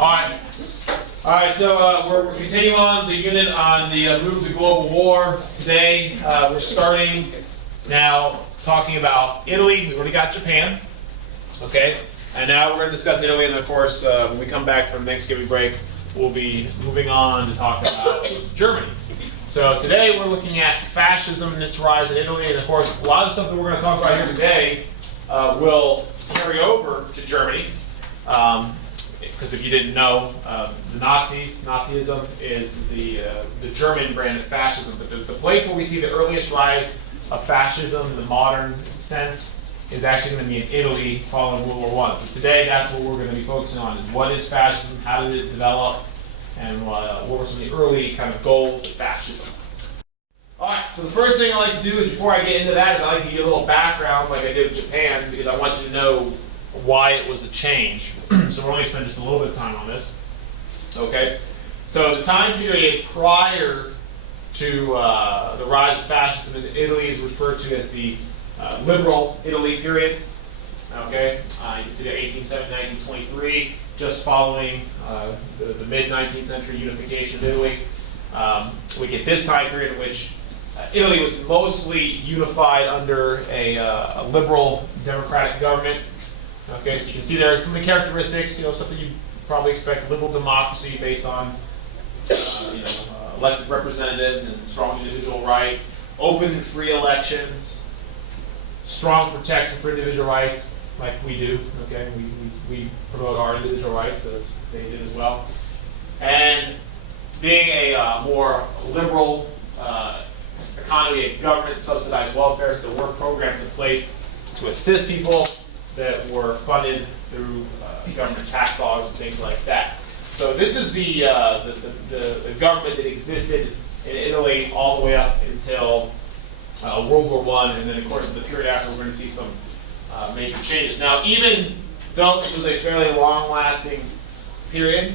All right. So we're continuing on the unit on the move to global war. Today we're starting now talking about Italy. We already got Japan, okay, and now we're going to discuss Italy. And of course, when we come back from Thanksgiving break, we'll be moving on to talk about Germany. So today we're looking at fascism and its rise in Italy, and of course, a lot of stuff that we're going to talk about here today will carry over to Germany. Because if you didn't know, the Nazism is the German brand of fascism. But the place where we see the earliest rise of fascism in the modern sense is actually going to be in Italy following World War I. So today, that's what we're going to be focusing on: is what is fascism, how did it develop, and what were some of the early kind of goals of fascism. All right. So the first thing I like to do is, before I get into that, is I like to give you a little background, like I did with Japan, because I want you to know why it was a change. So we're only spend just a little bit of time on this. Okay, so the time period prior to the rise of fascism in Italy is referred to as the liberal Italy period. Okay, you can see there 1870, 1923, just following the mid-19th century unification of Italy. We get this time period in which Italy was mostly unified under a liberal democratic government. Okay, so you can see there some of the characteristics, something you probably expect: liberal democracy based on, elected representatives and strong individual rights, open and free elections, strong protection for individual rights, like we do. Okay, we promote our individual rights as they did as well, and being a more liberal economy, a government-subsidized welfare, so there were programs in place to assist people that were funded through government tax dollars and things like that. So this is the government that existed in Italy all the way up until World War I, and then of course in the period after we're going to see some major changes. Now, even though this was a fairly long-lasting period,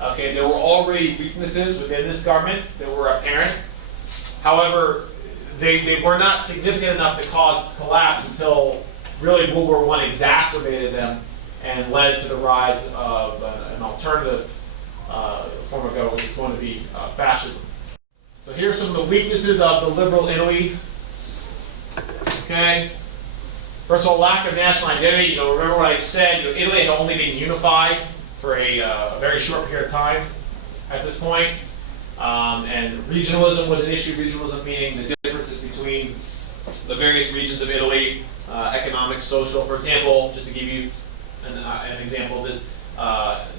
okay, there were already weaknesses within this government that were apparent. However, they were not significant enough to cause its collapse until really World War I exacerbated them and led to the rise of an alternative form of government, which is going to be fascism. So here are some of the weaknesses of the liberal Italy. Okay. First of all, lack of national identity. Remember what I said. Italy had only been unified for a very short period of time at this point. And regionalism was an issue. Regionalism meaning the differences between the various regions of Italy, economic, social. For example, just to give you an example of this,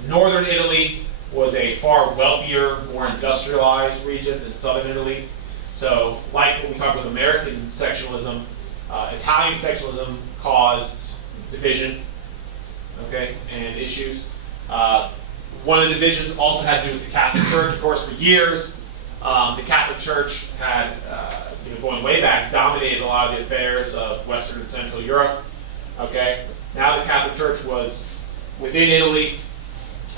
northern Italy was a far wealthier, more industrialized region than southern Italy. So, like what we talked about American sectionalism, Italian sectionalism caused division, okay, and issues. One of the divisions also had to do with the Catholic Church. Of course, for years, the Catholic Church had, going way back, dominated a lot of the affairs of Western and Central Europe. Okay, now the Catholic Church was within Italy,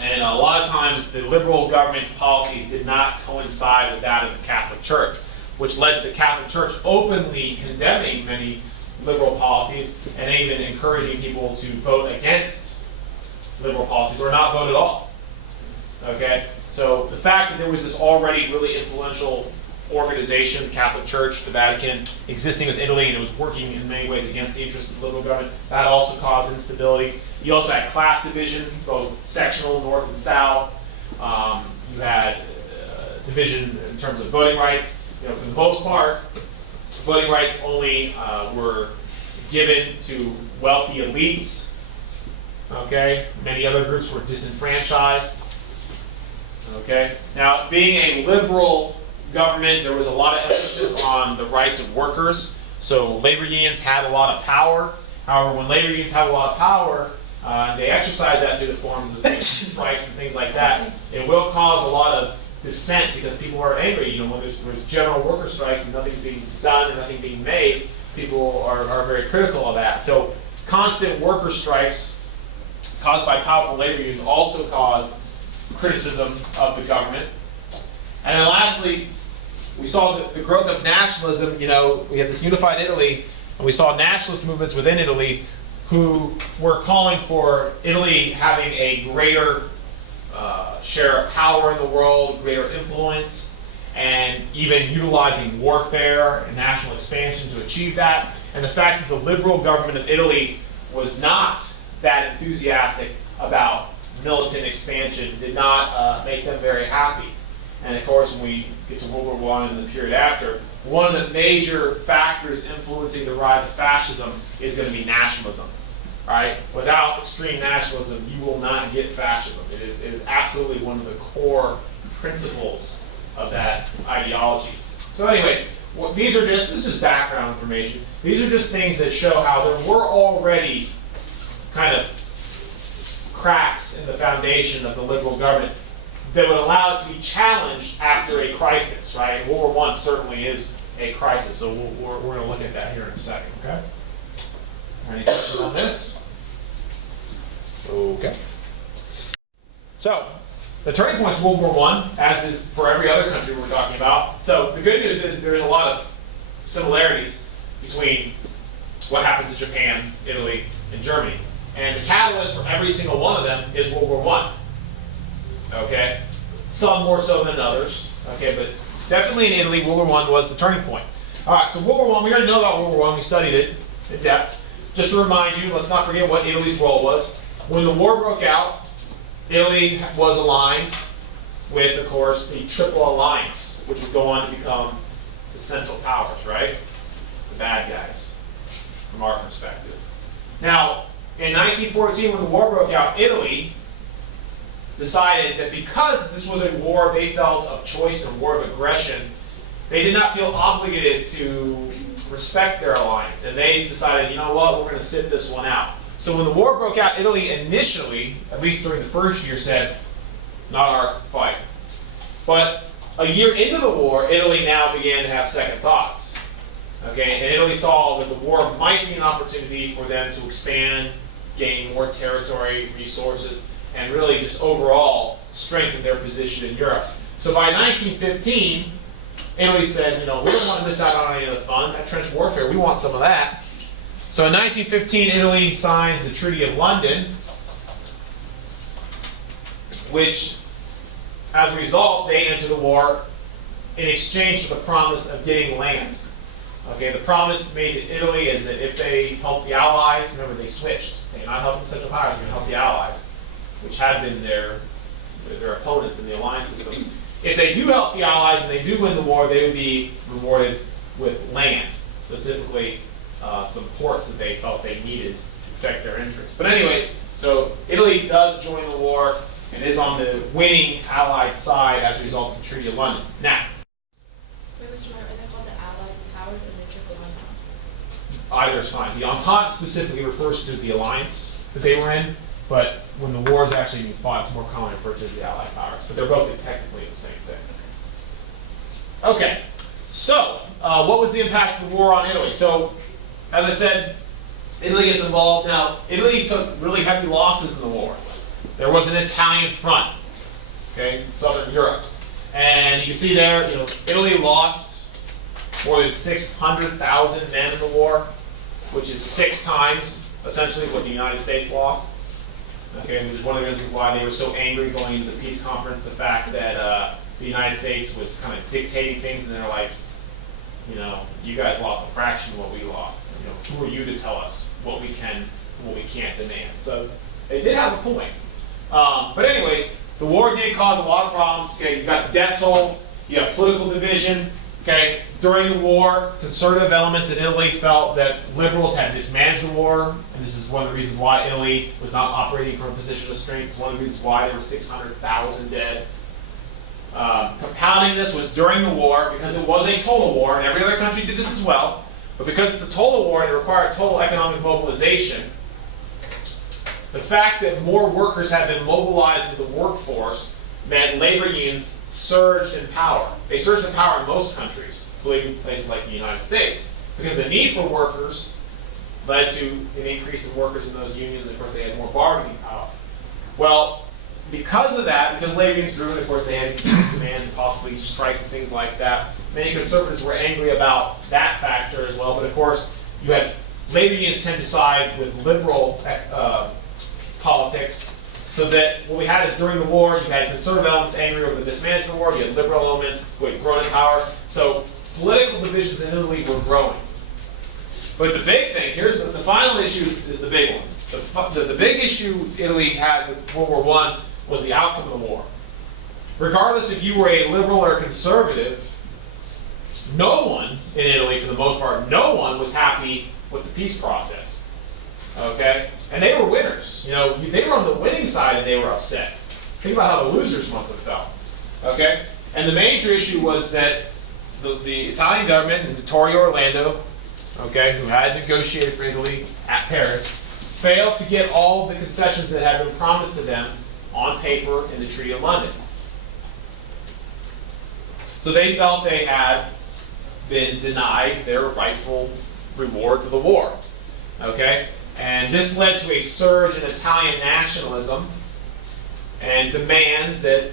and a lot of times the liberal government's policies did not coincide with that of the Catholic Church, which led to the Catholic Church openly condemning many liberal policies and even encouraging people to vote against liberal policies or not vote at all. Okay, so the fact that there was this already really influential organization, the Catholic Church, the Vatican, existing with Italy, and it was working in many ways against the interests of the liberal government, that also caused instability. You also had class division, both sectional, north and south. You had division in terms of voting rights. For the most part, voting rights only were given to wealthy elites. Okay, many other groups were disenfranchised. Okay, now being a liberal government, there was a lot of emphasis on the rights of workers. So labor unions had a lot of power. However, when labor unions have a lot of power, they exercise that through the forms of strikes and things like that. It will cause a lot of dissent because people are angry. When there's general worker strikes and nothing's being done and nothing being made, people are very critical of that. So constant worker strikes caused by powerful labor unions also caused criticism of the government. And then lastly, we saw the growth of nationalism. We had this unified Italy, and we saw nationalist movements within Italy who were calling for Italy having a greater share of power in the world, greater influence, and even utilizing warfare and national expansion to achieve that. And the fact that the liberal government of Italy was not that enthusiastic about militant expansion did not make them very happy. And of course, when we get to World War I and the period after, one of the major factors influencing the rise of fascism is going to be nationalism. Right? Without extreme nationalism, you will not get fascism. It is absolutely one of the core principles of that ideology. So anyways, this is background information. These are just things that show how there were already kind of cracks in the foundation of the liberal government that would allow it to be challenged after a crisis, right? World War I certainly is a crisis, so we're going to look at that here in a second, okay? Any questions on this? Okay. So, the turning point is World War I, as is for every other country we're talking about. So, the good news is there's a lot of similarities between what happens in Japan, Italy, and Germany. And the catalyst for every single one of them is World War I. Okay? Some more so than others. Okay, but definitely in Italy, World War I was the turning point. Alright, so World War I, we already know about World War I, we studied it in depth. Just to remind you, let's not forget what Italy's role was. When the war broke out, Italy was aligned with, of course, the Triple Alliance, which would go on to become the Central Powers, right? The bad guys, from our perspective. Now, in 1914, when the war broke out, Italy decided that because this was a war they felt of choice, a war of aggression, they did not feel obligated to respect their alliance. And they decided, you know what, we're going to sit this one out. So when the war broke out, Italy initially, at least during the first year, said, not our fight. But a year into the war, Italy now began to have second thoughts. Okay, and Italy saw that the war might be an opportunity for them to expand, gain more territory, resources, and really just overall strengthen their position in Europe. So by 1915, Italy said, you know, we don't want to miss out on any of the fun, that trench warfare, we want some of that. So in 1915, Italy signs the Treaty of London, which, as a result, they enter the war in exchange for the promise of getting land. Okay, the promise made to Italy is that if they help the Allies, remember they switched. They're not helping the Central Powers, they're going to help the Allies, which had been their opponents in the alliance system. If they do help the Allies and they do win the war, they would be rewarded with land, specifically some ports that they felt they needed to protect their interests. But anyways, so Italy does join the war and is on the winning Allied side as a result of the Treaty of London. Now, Wait, Mr. Martin, are they called the Allied powers or the Triple Entente? either is fine. The Entente specifically refers to the alliance that they were in, but when the war is actually being fought, it's more commonly referred to as the Allied powers. But they're both technically the same thing. Okay, so what was the impact of the war on Italy? So, as I said, Italy gets involved. Now, Italy took really heavy losses in the war. There was an Italian front, okay, in southern Europe. And you can see there, you know, Italy lost more than 600,000 men in the war, which is 6 times, essentially, what the United States lost. Okay, and it was one of the reasons why they were so angry going into the peace conference, the fact that the United States was kind of dictating things, and they're like, you know, you guys lost a fraction of what we lost. You know, who are you to tell us what we can and what we can't demand? So they did have a point. But anyways, the war did cause a lot of problems. Okay, you got the death toll, you have political division. Okay, during the war, conservative elements in Italy felt that liberals had mismanaged the war, and this is one of the reasons why Italy was not operating from a position of strength. It's one of the reasons why there were 600,000 dead. Compounding this was during the war, because it was a total war, and every other country did this as well, but because it's a total war and it required total economic mobilization, the fact that more workers had been mobilized into the workforce meant labor unions surged in power. They surged in power in most countries, including places like the United States, because the need for workers led to an increase in workers in those unions, and of course they had more bargaining power. Well, because of that, because labor unions grew, and of course they had increased demands and possibly strikes and things like that, many conservatives were angry about that factor as well. But of course, you had labor unions tend to side with liberal politics, So that what we had is during the war, you had conservative elements angry over the mismanagement of the war, you had liberal elements who had grown in power. So political divisions in Italy were growing. But the big thing, here's the final issue is the big one. The big issue Italy had with World War I was the outcome of the war. Regardless if you were a liberal or a conservative, no one in Italy, for the most part, no one was happy with the peace process. Okay? And they were winners. You know, they were on the winning side and they were upset. Think about how the losers must have felt. Okay? And the major issue was that the Italian government and Vittorio Orlando, okay, who had negotiated for Italy at Paris, failed to get all of the concessions that had been promised to them on paper in the Treaty of London. So they felt they had been denied their rightful reward for the war. Okay? And this led to a surge in Italian nationalism and demands that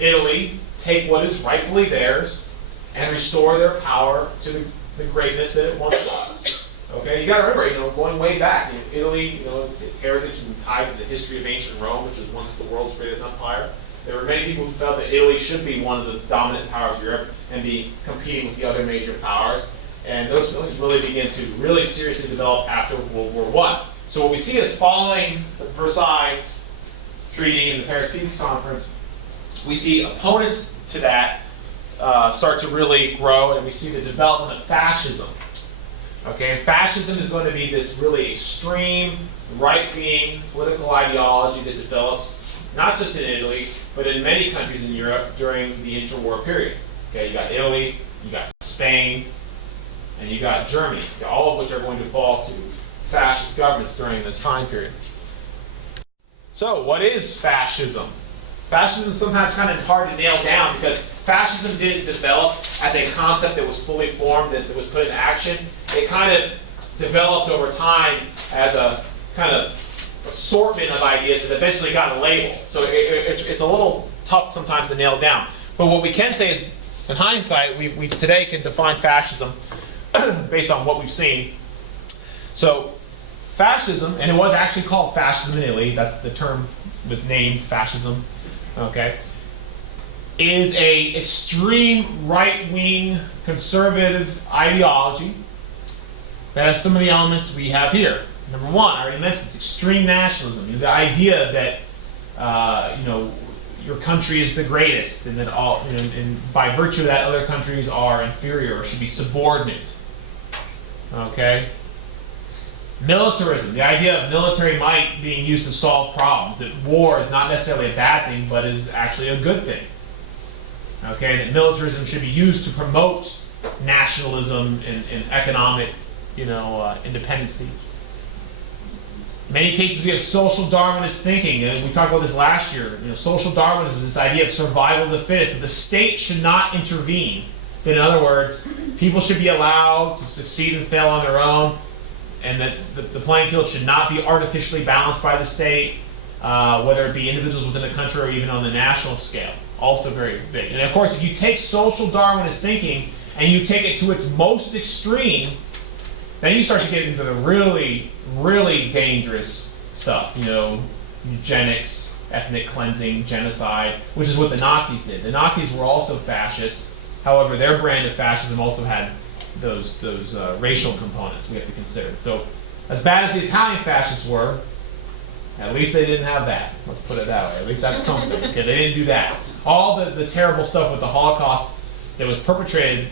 Italy take what is rightfully theirs and restore their power to the greatness that it once was. Okay, you got to remember, you know, going way back, you know, Italy, you know, its heritage and tied to the history of ancient Rome, which was once the world's greatest empire. There were many people who felt that Italy should be one of the dominant powers of Europe and be competing with the other major powers. And those feelings really began to really seriously develop after World War I. So what we see is following the Versailles Treaty and the Paris Peace Conference, we see opponents to that start to really grow, and we see the development of fascism. Okay, and fascism is going to be this really extreme, right-wing political ideology that develops not just in Italy, but in many countries in Europe during the interwar period. Okay, you got Italy, you got Spain, and you got Germany, all of which are going to fall to fascist governments during this time period. So, what is fascism? Fascism is sometimes kind of hard to nail down because fascism didn't develop as a concept that was fully formed, that was put into action. It kind of developed over time as a kind of assortment of ideas that eventually got a label. So it's a little tough sometimes to nail down. But what we can say is, in hindsight, we today can define fascism based on what we've seen. So fascism, and it was actually called fascism in Italy, that's the term was named fascism, okay, is a extreme right-wing conservative ideology that has some of the elements we have here. Number one, I already mentioned, it's extreme nationalism. You know, the idea that your country is the greatest, and that all, you know, and by virtue of that, other countries are inferior or should be subordinate. Okay. Militarism, the idea of military might being used to solve problems. That war is not necessarily a bad thing, but is actually a good thing. Okay, that militarism should be used to promote nationalism and economic, independency. In many cases, we have social Darwinist thinking, and we talked about this last year. Social Darwinism is this idea of survival of the fittest. That the state should not intervene. That, in other words, people should be allowed to succeed and fail on their own, and that the playing field should not be artificially balanced by the state, whether it be individuals within the country or even on the national scale. Also very big. And of course, if you take social Darwinist thinking and you take it to its most extreme, then you start to get into the really, really dangerous stuff. Eugenics, ethnic cleansing, genocide, which is what the Nazis did. The Nazis were also fascists. However, their brand of fascism also had those racial components we have to consider. So, as bad as the Italian fascists were, at least they didn't have that. Let's put it that way. At least that's something. Okay, they didn't do that. All the terrible stuff with the Holocaust that was perpetrated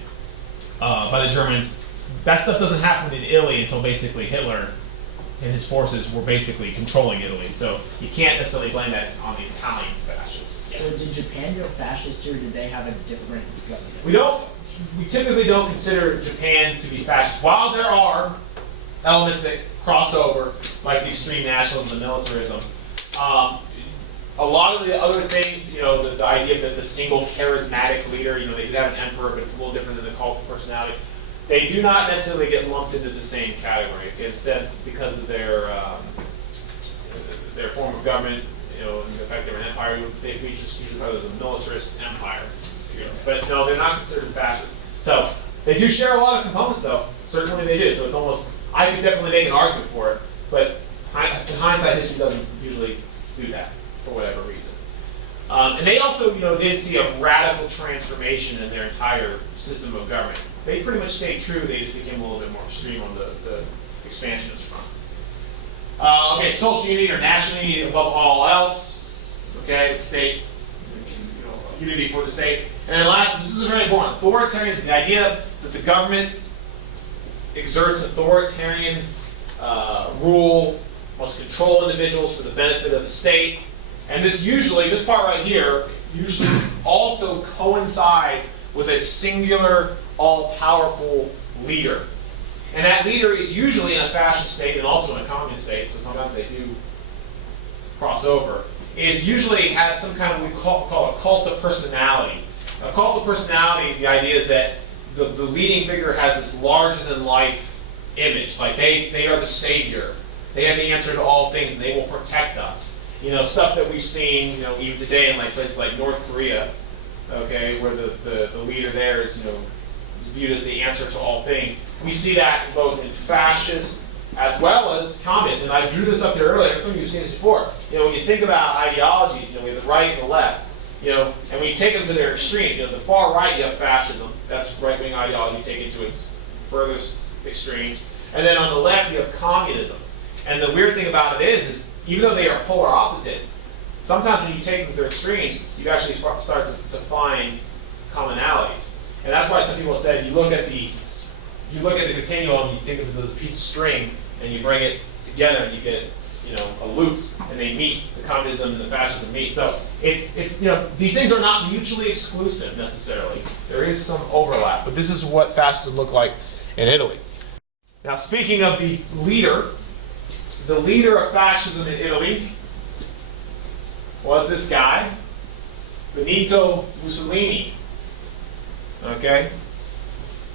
by the Germans, that stuff doesn't happen in Italy until basically Hitler and his forces were basically controlling Italy. So you can't necessarily blame that on the Italian fascists. So did Japan go fascist, or did they have a different government? We typically don't consider Japan to be fascist. While there are elements that cross over, like the extreme nationalism and militarism, a lot of the other things, the idea that the single charismatic leader, they could have an emperor, but it's a little different than the cult of personality. They do not necessarily get lumped into the same category. Instead, because of their form of government, in effect, they're an empire. We just usually call it a militarist empire. But no, they're not considered fascist. So they do share a lot of components, though. Certainly they do. So it's almost, I could definitely make an argument for it, but in hindsight, history doesn't usually do that. for whatever reason. And they also, didn't see a radical transformation in their entire system of government. They pretty much stayed true. They just became a little bit more extreme on the expansionist front. Okay, social unity or national unity above all else. Okay, state, unity for the state. And then last, this is very important. Authoritarianism, the idea that the government exerts authoritarian rule, must control individuals for the benefit of the state. And this part right here, usually also coincides with a singular, all-powerful leader. And that leader is usually in a fascist state and also in a communist state, so sometimes they do cross over. Usually has some kind of, we call a cult of personality. A cult of personality, the idea is that the leading figure has this larger-than-life image, like they are the savior. They have the answer to all things, and they will protect us. Stuff that we've seen, even today in places like North Korea, okay, where the leader there is, viewed as the answer to all things. We see that both in fascist as well as communist. And I drew this up here earlier, and some of you have seen this before. When you think about ideologies, we have the right and the left, and when you take them to their extremes, the far right you have fascism. That's right-wing ideology taken to its furthest extremes. And then on the left you have communism. And the weird thing about it is even though they are polar opposites, sometimes when you take them to their extremes, you actually start to find commonalities. And that's why some people said you look at the continuum, you think of it as a piece of string, and you bring it together, and you get a loop, and they meet. The communism and the fascism meet. So it's these things are not mutually exclusive necessarily. There is some overlap, but this is what fascism looked like in Italy. Now, speaking of the leader of fascism in Italy was this guy, Benito Mussolini, okay,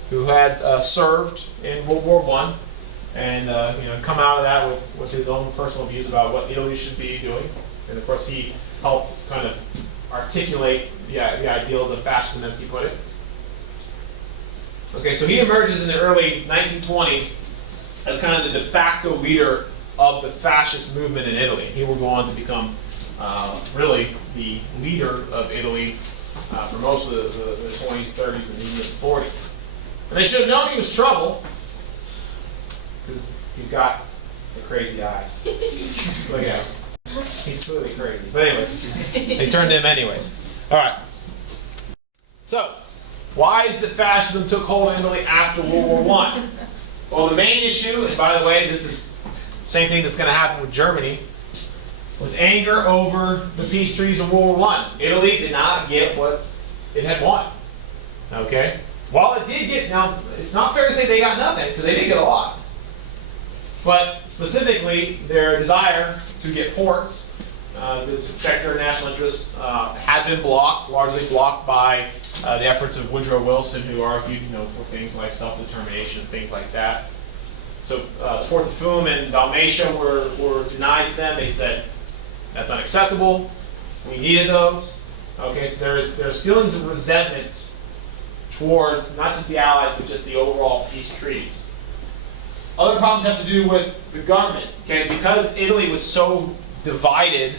who had served in World War I and come out of that with his own personal views about what Italy should be doing. And of course, he helped kind of articulate the ideals of fascism, as he put it. Okay, so he emerges in the early 1920s as kind of the de facto leader of the fascist movement in Italy. He will go on to become really the leader of Italy for most of the 20s, 30s, and even the 40s. And they should have known he was trouble because he's got the crazy eyes. Look at him. He's clearly crazy. But anyways, they turned him anyways. All right. So, why is it that fascism took hold in Italy after World War I? Well, the main issue, and by the way, this is the same thing that's going to happen with Germany, was anger over the peace treaties of World War I. Italy did not get what it had won. Okay? While it did get, now, it's not fair to say they got nothing, because they did get a lot. But specifically, their desire to get ports, to protect their national interests, had been blocked, largely blocked by the efforts of Woodrow Wilson, who argued, for things like self-determination and things like that. So ports of Foum and Dalmatia were denied to them. They said, that's unacceptable. We needed those. Okay, so there's feelings of resentment towards not just the Allies, but just the overall peace treaties. Other problems have to do with the government. Okay, because Italy was so divided,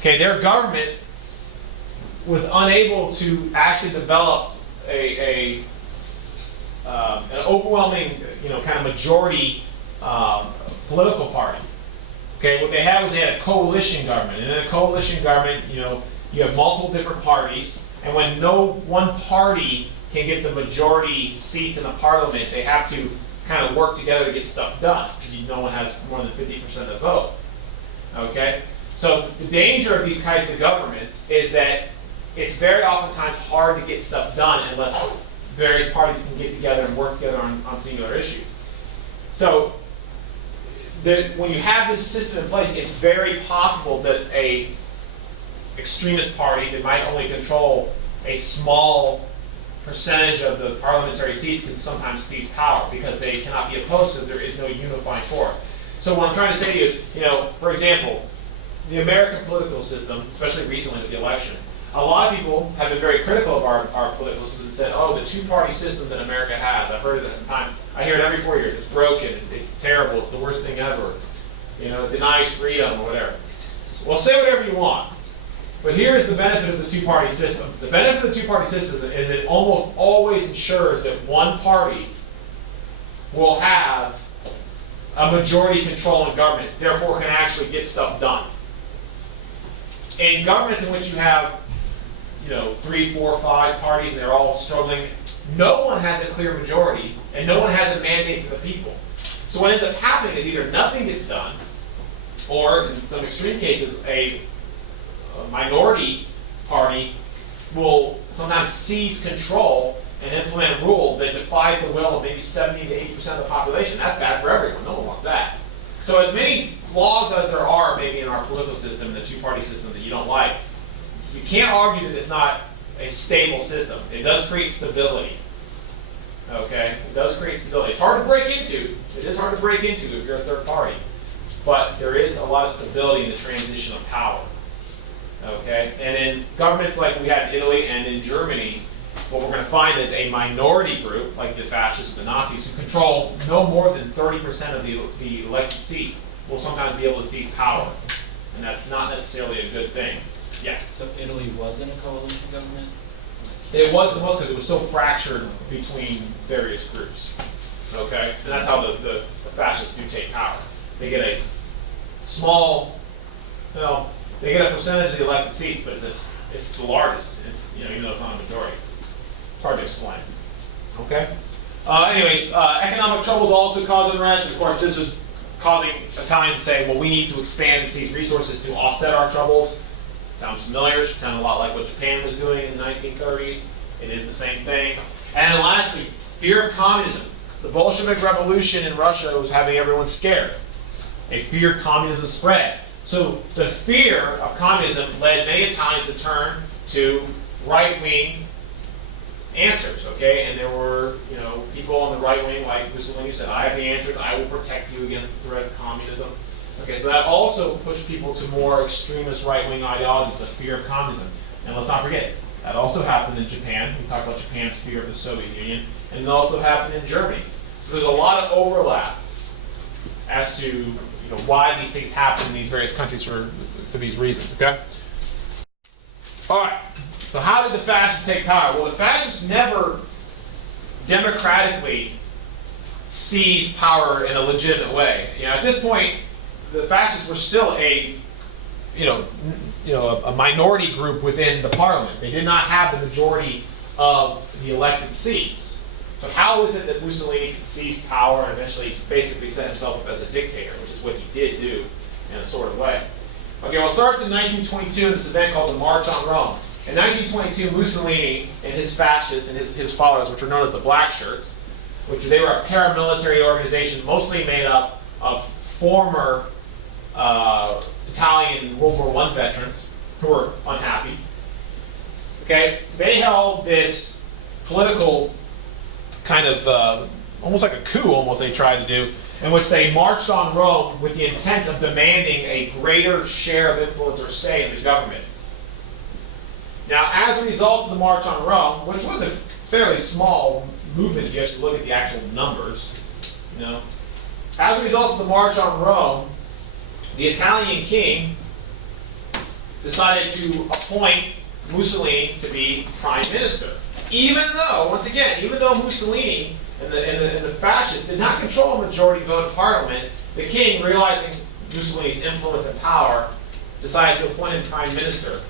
okay, their government was unable to actually develop an overwhelming, kind of majority political party. Okay, what they had was they had a coalition government, and in a coalition government, you have multiple different parties, and when no one party can get the majority seats in the parliament, they have to kind of work together to get stuff done, because no one has more than 50% of the vote. Okay, so the danger of these kinds of governments is that it's very oftentimes hard to get stuff done unless various parties can get together and work together on singular issues. So when you have this system in place, it's very possible that a extremist party that might only control a small percentage of the parliamentary seats can sometimes seize power because they cannot be opposed because there is no unifying force. So what I'm trying to say to you is, for example, the American political system, especially recently with the election, a lot of people have been very critical of our political system and said, oh, the two-party system that America has, I've heard it at the time, I hear it every 4 years, it's broken, it's terrible, it's the worst thing ever, it denies freedom or whatever. Well, say whatever you want. But here's the benefit of the two-party system. The benefit of the two-party system is it almost always ensures that one party will have a majority control in government, therefore can actually get stuff done. In governments in which you have, 3, 4, 5 parties and they're all struggling, no one has a clear majority and no one has a mandate for the people. So what ends up happening is either nothing gets done, or in some extreme cases, a minority party will sometimes seize control and implement a rule that defies the will of maybe 70 to 80% of the population. That's bad for everyone. No one wants that. So as many flaws as there are maybe in our political system, the two-party system that you don't like, you can't argue that it's not a stable system. It does create stability. Okay? It does create stability. It's hard to break into. It is hard to break into if you're a third party. But there is a lot of stability in the transition of power. Okay? And in governments like we had in Italy and in Germany, what we're going to find is a minority group, like the fascists, the Nazis, who control no more than 30% of the elected seats, will sometimes be able to seize power. And that's not necessarily a good thing. Yeah? So Italy was in a coalition government? It was because it was so fractured between various groups. Okay? And that's how the fascists do take power. They get a small, they get a percentage of the elected seats, but it's the largest. It's, even though it's not a majority. It's hard to explain. Okay? Anyways, economic troubles also cause unrest. Of course, this was causing Italians to say, well, we need to expand and seize resources to offset our troubles. Sounds familiar. It should sound a lot like what Japan was doing in the 1930s. It is the same thing. And then lastly, fear of communism. The Bolshevik Revolution in Russia was having everyone scared. They feared communism spread. So the fear of communism led many Italians to turn to right-wing answers, okay? And there were, people on the right wing like Mussolini who said, I have the answers, I will protect you against the threat of communism. Okay, so that also pushed people to more extremist right-wing ideologies, the fear of communism. And let's not forget, that also happened in Japan. We talked about Japan's fear of the Soviet Union. And it also happened in Germany. So there's a lot of overlap as to why these things happen in these various countries for these reasons, okay? All right, so how did the fascists take power? Well, the fascists never democratically seized power in a legitimate way. At this point, the fascists were still a minority group within the parliament. They did not have the majority of the elected seats. So how is it that Mussolini could seize power and eventually basically set himself up as a dictator, which is what he did do in a sort of way? Okay, well, it starts in 1922 in this event called the March on Rome. In 1922, Mussolini and his fascists and his followers, which were known as the Black Shirts, which they were a paramilitary organization mostly made up of former Italian World War I veterans who were unhappy. Okay, they held this political kind of almost like a coup, almost they tried to do, in which they marched on Rome with the intent of demanding a greater share of influence or say in the government. Now, as a result of the March on Rome, which was a fairly small movement if you have to look at the actual numbers, as a result of the March on Rome, the Italian king decided to appoint Mussolini to be prime minister. Even though Mussolini and the fascists did not control a majority vote in parliament, the king, realizing Mussolini's influence and power, decided to appoint him prime minister.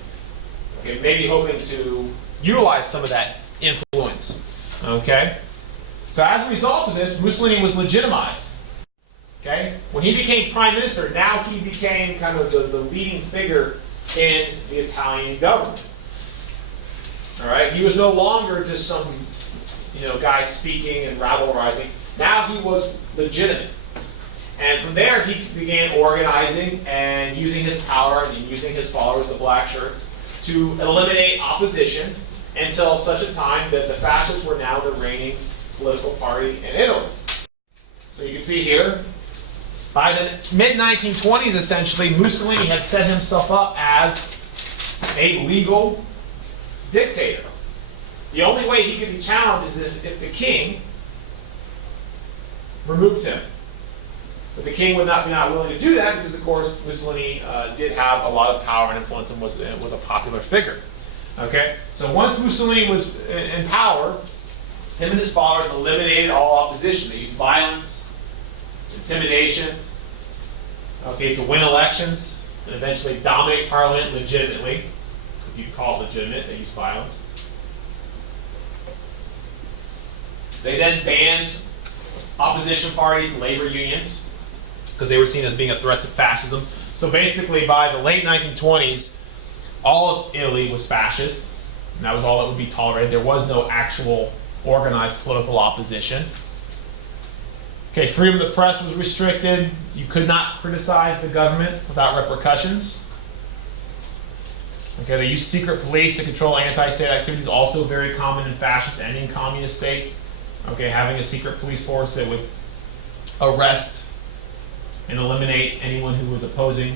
Okay, maybe hoping to utilize some of that influence. Okay? So as a result of this, Mussolini was legitimized. Okay? When he became prime minister, now he became kind of the leading figure in the Italian government. All right? He was no longer just some, guy speaking and rabble-rousing. Now he was legitimate. And from there, he began organizing and using his power and using his followers, the Black Shirts, to eliminate opposition until such a time that the fascists were now the reigning political party in Italy. So you can see here, by the mid-1920s, essentially, Mussolini had set himself up as a legal dictator. The only way he could be challenged is if the king removed him. But the king would not be willing to do that because, of course, Mussolini did have a lot of power and influence and was a popular figure. Okay, so once Mussolini was in power, him and his followers eliminated all opposition. They used violence, intimidation, okay, to win elections and eventually dominate parliament legitimately. If you call it legitimate, they used violence. They then banned opposition parties, labor unions, because they were seen as being a threat to fascism. So basically, by the late 1920s, all of Italy was fascist, and that was all that would be tolerated. There was no actual organized political opposition. Okay, freedom of the press was restricted. You could not criticize the government without repercussions. Okay, they used secret police to control anti-state activities, also very common in fascist and in communist states. Okay, having a secret police force that would arrest and eliminate anyone who was opposing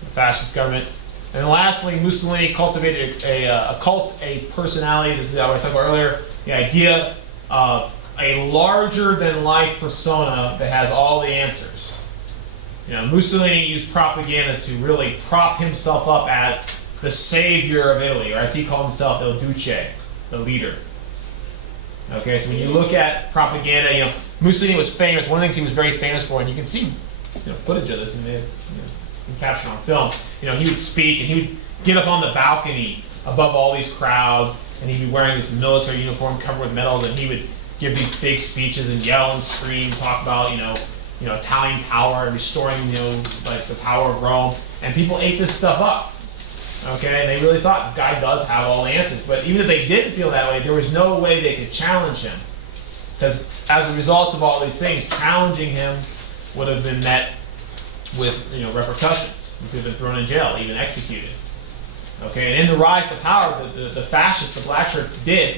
the fascist government. And lastly, Mussolini cultivated a cult, a personality. This is what I talked about earlier. The idea of a larger-than-life persona that has all the answers. You know, Mussolini used propaganda to really prop himself up as the savior of Italy, or as he called himself, Il Duce, the leader. Okay, so when you look at propaganda, you know, Mussolini was famous. One of the things he was very famous for, and you can see, footage of this, and they have, been captured on film. You know, he would speak, and he would get up on the balcony above all these crowds, and he'd be wearing this military uniform covered with medals, and he would give these big speeches and yell and scream, talk about, Italian power and restoring, like the power of Rome, and people ate this stuff up. Okay, and they really thought this guy does have all the answers. But even if they didn't feel that way, there was no way they could challenge him. Because as a result of all these things, challenging him would have been met with repercussions. He could have been thrown in jail, even executed. Okay, and in the rise to power, the fascists, the black shirts, did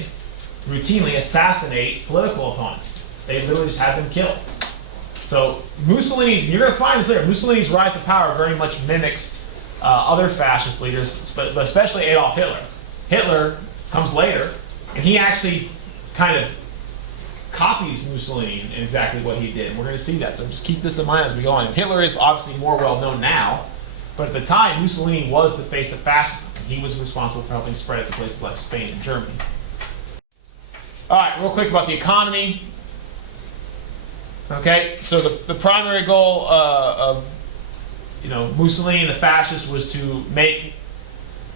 routinely assassinate political opponents. They literally just had them killed. So Mussolini's, you're going to find this later, Mussolini's rise to power very much mimics other fascist leaders, but especially Adolf Hitler. Hitler comes later, and he actually kind of copies Mussolini in exactly what he did. And we're going to see that, so just keep this in mind as we go on. And Hitler is obviously more well known now, but at the time, Mussolini was the face of fascism. He was responsible for helping spread it to places like Spain and Germany. All right, real quick about the economy. Okay, so the primary goal of Mussolini and the fascists was to make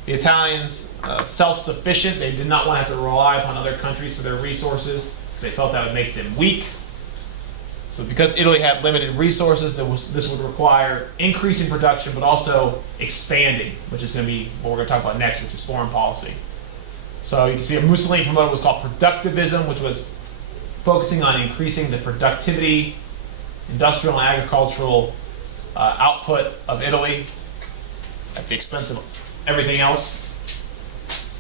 the Italians self-sufficient. They did not want to have to rely upon other countries for their resources. They felt that would make them weak. So because Italy had limited resources, this would require increasing production, but also expanding, which is going to be what we're going to talk about next, which is foreign policy. So you can see Mussolini promoted what was called productivism, which was focusing on increasing the productivity, industrial and agricultural output of Italy at the expense of everything else,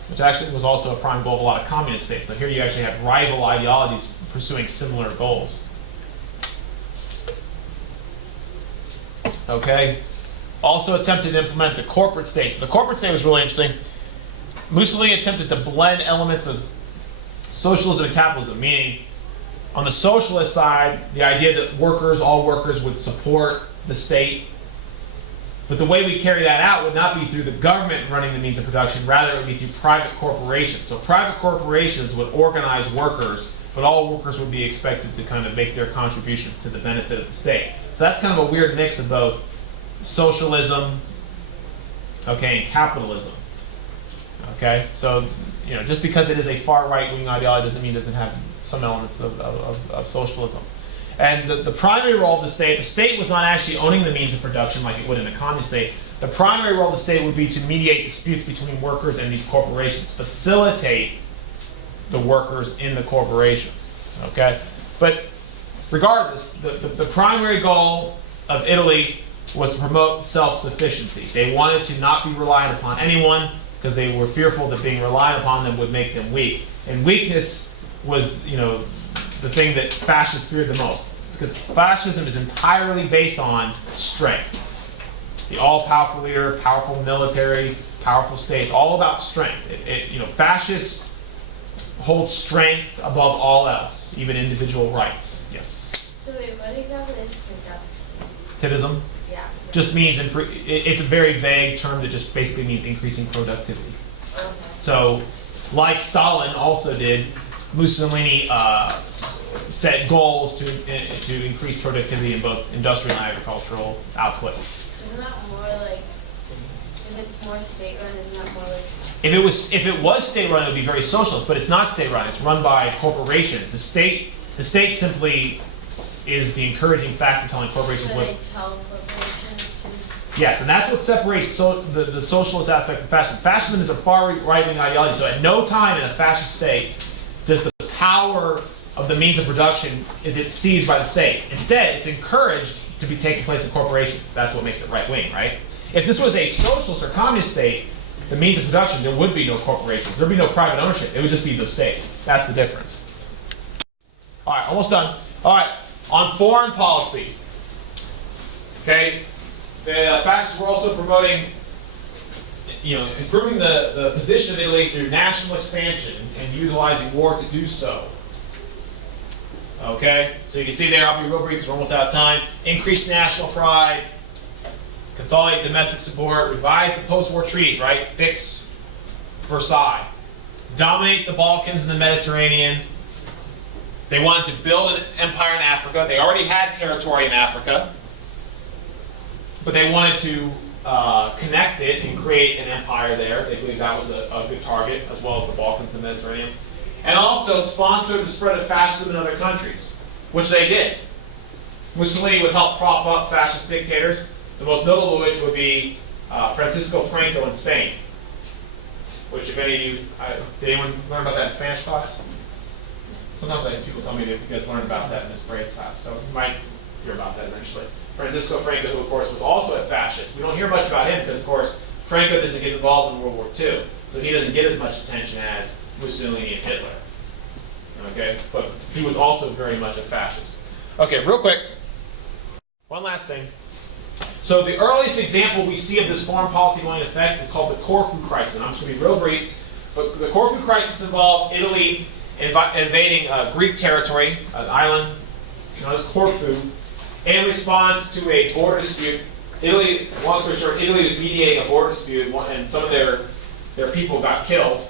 which actually was also a prime goal of a lot of communist states. So here you actually have rival ideologies pursuing similar goals. Okay. Also attempted to implement the corporate state. So the corporate state was really interesting. Mussolini attempted to blend elements of socialism and capitalism, meaning on the socialist side, the idea that all workers would support the state. But the way we carry that out would not be through the government running the means of production, rather it would be through private corporations. So private corporations would organize workers, but all workers would be expected to kind of make their contributions to the benefit of the state. So that's kind of a weird mix of both socialism, okay, and capitalism. Okay, so just because it is a far right-wing ideology doesn't mean it doesn't have some elements of socialism. And the primary role of the state was not actually owning the means of production like it would in a communist state. The primary role of the state would be to mediate disputes between workers and these corporations, facilitate the workers in the corporations. Okay, but regardless, the primary goal of Italy was to promote self-sufficiency. They wanted to not be reliant upon anyone because they were fearful that being reliant upon them would make them weak. And weakness was, the thing that fascists feared the most, because fascism is entirely based on strength. The all-powerful leader, powerful military, powerful states, all about strength. Fascists hold strength above all else, even individual rights. Yes. So wait, what exactly is production? Tivism Yeah. just means, it's a very vague term that just basically means increasing productivity. Okay. So, like Stalin also did, Mussolini set goals to increase productivity in both industrial and agricultural output. Isn't that more like, if it's more state-run, isn't that more like? If it was state-run, it would be very socialist, but it's not state-run. It's run by corporations. The state simply is the encouraging factor telling corporations So what. they tell corporations to? Yes, and that's what separates the socialist aspect from fascism. Fascism is a far right-wing ideology, so at no time in a fascist state does the power of the means of production is it seized by the state. Instead, it's encouraged to be taking place in corporations. That's what makes it right-wing, right? If this was a socialist or communist state, the means of production, there would be no corporations. There would be no private ownership. It would just be the state. That's the difference. All right, almost done. All right, on foreign policy. Okay, the fascists were also promoting, improving the position of Italy through national expansion and utilizing war to do so. Okay, so you can see there, I'll be real brief because we're almost out of time. Increase national pride, consolidate domestic support, revise the post-war treaties, right? Fix Versailles. Dominate the Balkans and the Mediterranean. They wanted to build an empire in Africa. They already had territory in Africa, but they wanted to connect it and create an empire there. They believed that was a good target, as well as the Balkans and the Mediterranean. And also sponsor the spread of fascism in other countries, which they did. Mussolini would help prop up fascist dictators, the most notable of which would be Francisco Franco in Spain. Which, if any of you, did anyone learn about that in Spanish class? Sometimes people tell me that you guys learned about that in this phrase class, so you might hear about that eventually. Francisco Franco, who of course was also a fascist. We don't hear much about him because, of course, Franco doesn't get involved in World War II, so he doesn't get as much attention as Mussolini and Hitler. Okay, but he was also very much a fascist. Okay, real quick, one last thing. So the earliest example we see of this foreign policy going into effect is called the Corfu Crisis. I'm just going to be real brief, but the Corfu Crisis involved Italy invading Greek territory, an island known as Corfu, in response to a border dispute. Italy, long story short, Italy was mediating a border dispute, and some of their people got killed,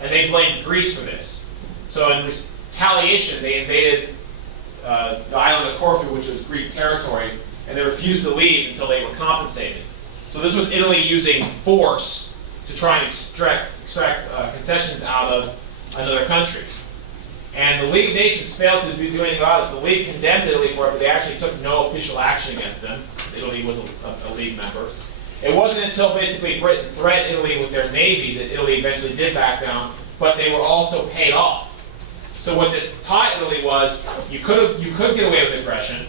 and they blamed Greece for this. So in retaliation, they invaded the island of Corfu, which was Greek territory, and they refused to leave until they were compensated. So this was Italy using force to try and extract concessions out of another country. And the League of Nations failed to do anything about this. The League condemned Italy for it, but they actually took no official action against them, because Italy was a League member. It wasn't until basically Britain threatened Italy with their navy that Italy eventually did back down, but they were also paid off. So what this taught Italy was, you could get away with aggression.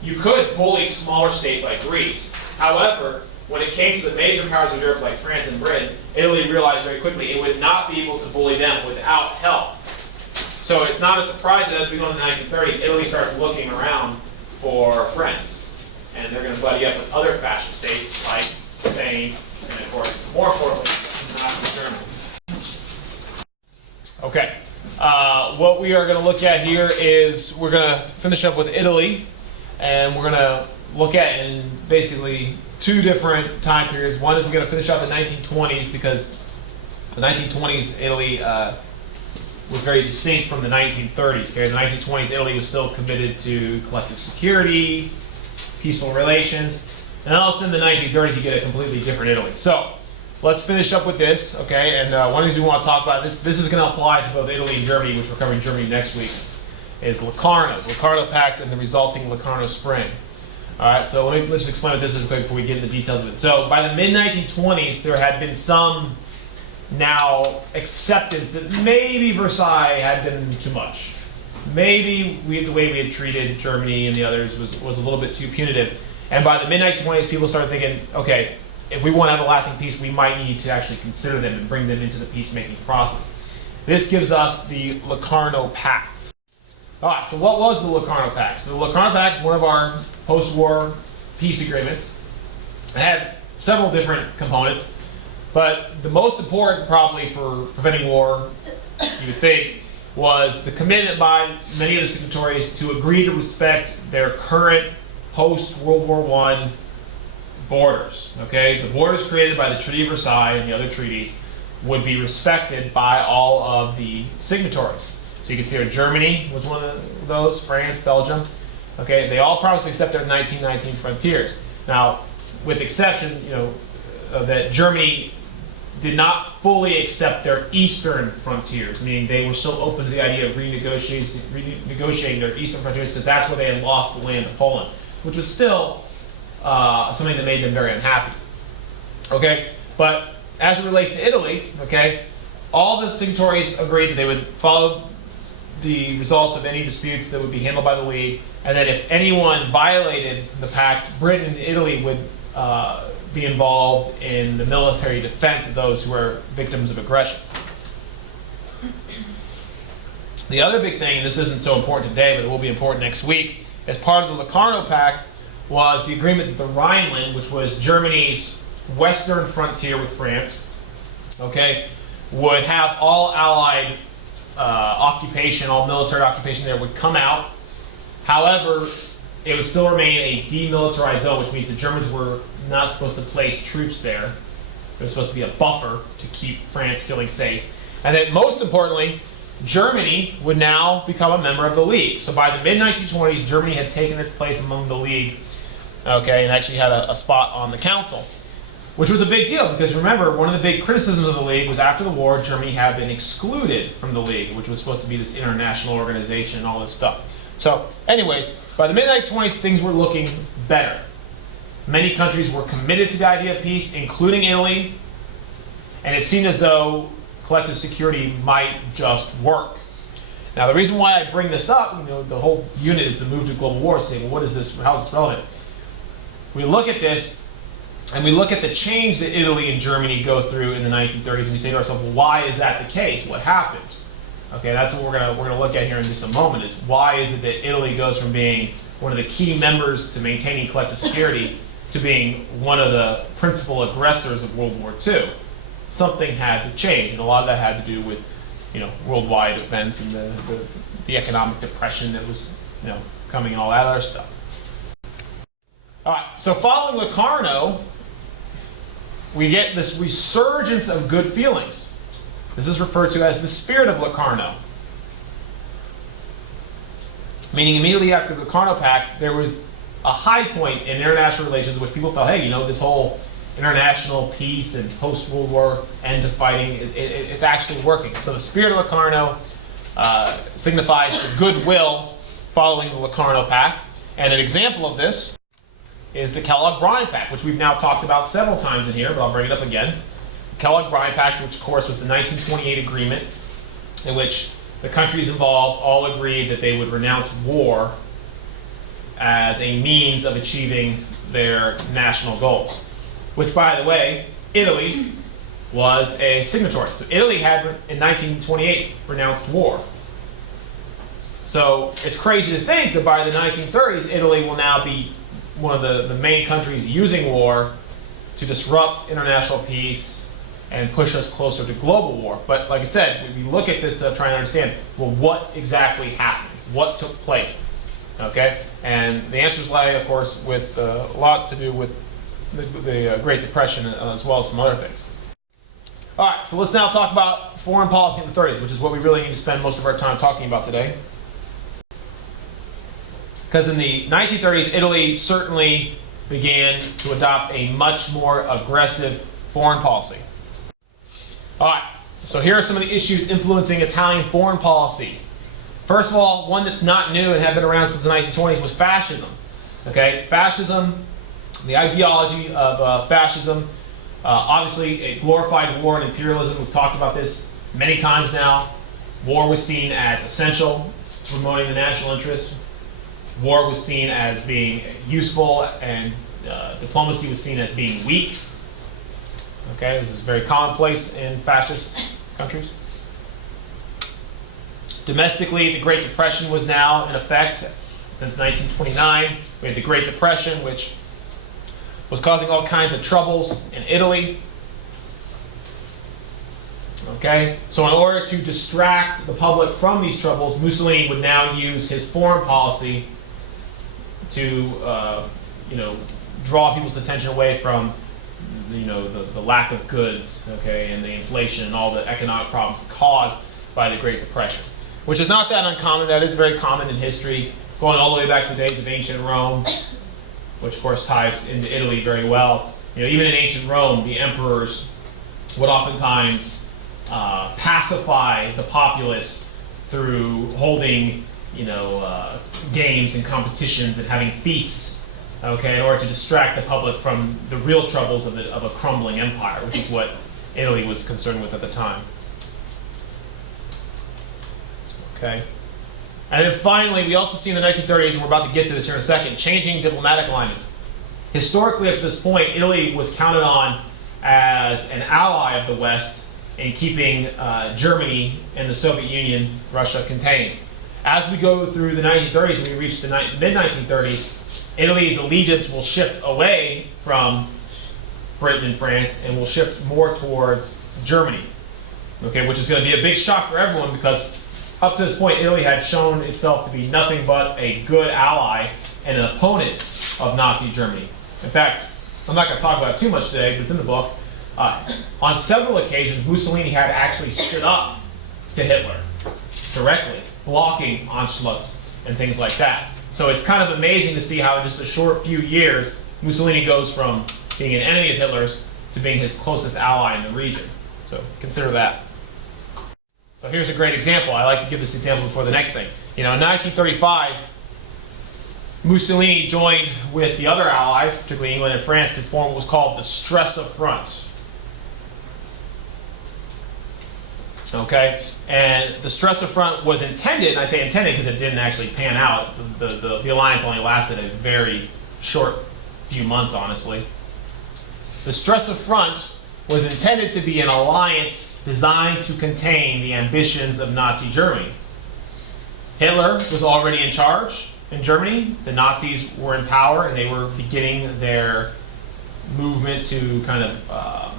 You could bully smaller states like Greece. However, when it came to the major powers of Europe like France and Britain, Italy realized very quickly it would not be able to bully them without help. So it's not a surprise that as we go into the 1930s, Italy starts looking around for friends. And they're going to buddy up with other fascist states like Spain, and of course, more importantly, Nazi Germany. Okay. What we are going to look at here is we're going to finish up with Italy, and we're going to look at in basically two different time periods. One is we're going to finish out the 1920s, because the 1920s Italy was very distinct from the 1930s. Okay? In the 1920s, Italy was still committed to collective security, peaceful relations, and all of a sudden in the 1930s you get a completely different Italy. So let's finish up with this, okay? And one of the things we want to talk about, this is going to apply to both Italy and Germany, which we're covering Germany next week, is Locarno Pact and the resulting Locarno Spring. All right, so let's just explain what this is quick before we get into the details of it. So by the mid-1920s, there had been some now acceptance that maybe Versailles had been too much. Maybe the way we had treated Germany and the others was a little bit too punitive. And by the mid-1920s, people started thinking, okay, if we want to have a lasting peace, we might need to actually consider them and bring them into the peacemaking process. This gives us the Locarno Pact. All right, so what was the Locarno Pact? So the Locarno Pact is one of our post-war peace agreements. It had several different components, but the most important probably for preventing war, you would think, was the commitment by many of the signatories to agree to respect their current post-World War I borders. Okay, the borders created by the Treaty of Versailles and the other treaties would be respected by all of the signatories. So you can see here Germany was one of those, France, Belgium. Okay, they all promised to accept their 1919 frontiers. Now, with exception, that Germany did not fully accept their eastern frontiers, meaning they were still open to the idea of renegotiating their eastern frontiers because that's where they had lost the land to Poland, which was still something that made them very unhappy. Okay, but as it relates to Italy, okay, all the signatories agreed that they would follow the results of any disputes that would be handled by the League, and that if anyone violated the pact, Britain and Italy would be involved in the military defense of those who were victims of aggression. The other big thing, and this isn't so important today, but it will be important next week, as part of the Locarno Pact was the agreement that the Rhineland, which was Germany's western frontier with France, okay, would have all Allied occupation, all military occupation there would come out. However, it would still remain a demilitarized zone, which means the Germans were not supposed to place troops there. There was supposed to be a buffer to keep France feeling safe. And then most importantly, Germany would now become a member of the League. So by the mid-1920s, Germany had taken its place among the League, okay, and actually had a spot on the council, which was a big deal because remember, one of the big criticisms of the League was after the war, Germany had been excluded from the League, which was supposed to be this international organization and all this stuff. So anyways, by the mid-1920s, things were looking better. Many countries were committed to the idea of peace, including Italy, and it seemed as though collective security might just work. Now, the reason why I bring this up, the whole unit is the move to global war, saying, well, what is this, how is this relevant? We look at this, and we look at the change that Italy and Germany go through in the 1930s, and we say to ourselves, well, why is that the case? What happened? Okay, that's what we're gonna look at here in just a moment, is why is it that Italy goes from being one of the key members to maintaining collective security to being one of the principal aggressors of World War II? Something had to change, and a lot of that had to do with, worldwide events and the economic depression that was, coming and all that other stuff. All right, so following Locarno, we get this resurgence of good feelings. This is referred to as the Spirit of Locarno. Meaning immediately after the Locarno Pact, there was a high point in international relations in which people felt, hey, this whole international peace and post-World War end to fighting, it's actually working. So the Spirit of Locarno signifies the goodwill following the Locarno Pact. And an example of this is the Kellogg-Briand Pact, which we've now talked about several times in here, but I'll bring it up again. The Kellogg-Briand Pact, which of course was the 1928 agreement in which the countries involved all agreed that they would renounce war as a means of achieving their national goals. Which, by the way, Italy was a signatory. So Italy had, in 1928, renounced war. So it's crazy to think that by the 1930s, Italy will now be one of the main countries using war to disrupt international peace and push us closer to global war. But like I said, we look at this to try and understand, well, what exactly happened? What took place? Okay? And the answers lie, of course, with a lot to do with the Great Depression as well as some other things. All right, so let's now talk about foreign policy in the 30s, which is what we really need to spend most of our time talking about today. Because in the 1930s, Italy certainly began to adopt a much more aggressive foreign policy. All right, so here are some of the issues influencing Italian foreign policy. First of all, one that's not new and had been around since the 1920s was fascism. Okay, fascism, the ideology of fascism, obviously a glorified war and imperialism. We've talked about this many times now. War was seen as essential to promoting the national interest. War was seen as being useful, and diplomacy was seen as being weak. Okay, this is very commonplace in fascist countries. Domestically, the Great Depression was now in effect since 1929. We had the Great Depression, which was causing all kinds of troubles in Italy. Okay, so in order to distract the public from these troubles, Mussolini would now use his foreign policy to, draw people's attention away from, the lack of goods, okay, and the inflation and all the economic problems caused by the Great Depression, which is not that uncommon. That is very common in history, going all the way back to the days of ancient Rome, which of course ties into Italy very well. Even in ancient Rome, the emperors would oftentimes pacify the populace through holding, games and competitions and having feasts, okay, in order to distract the public from the real troubles of a crumbling empire, which is what Italy was concerned with at the time. Okay. And then finally, we also see in the 1930s, and we're about to get to this here in a second, changing diplomatic alignments. Historically, up to this point, Italy was counted on as an ally of the West in keeping Germany and the Soviet Union, Russia, contained. As we go through the 1930s and we reach the mid-1930s, Italy's allegiance will shift away from Britain and France and will shift more towards Germany, okay, which is going to be a big shock for everyone because up to this point, Italy had shown itself to be nothing but a good ally and an opponent of Nazi Germany. In fact, I'm not going to talk about it too much today, but it's in the book. On several occasions, Mussolini had actually stood up to Hitler directly, blocking Anschluss and things like that. So it's kind of amazing to see how in just a short few years, Mussolini goes from being an enemy of Hitler's to being his closest ally in the region. So consider that. So here's a great example. I like to give this example before the next thing. In 1935, Mussolini joined with the other allies, particularly England and France, to form what was called the Stresa Front. Okay, and the Stresa Front was intended, and I say intended because it didn't actually pan out. The alliance only lasted a very short few months, honestly. The Stresa Front was intended to be an alliance designed to contain the ambitions of Nazi Germany. Hitler was already in charge in Germany. The Nazis were in power, and they were beginning their movement to kind of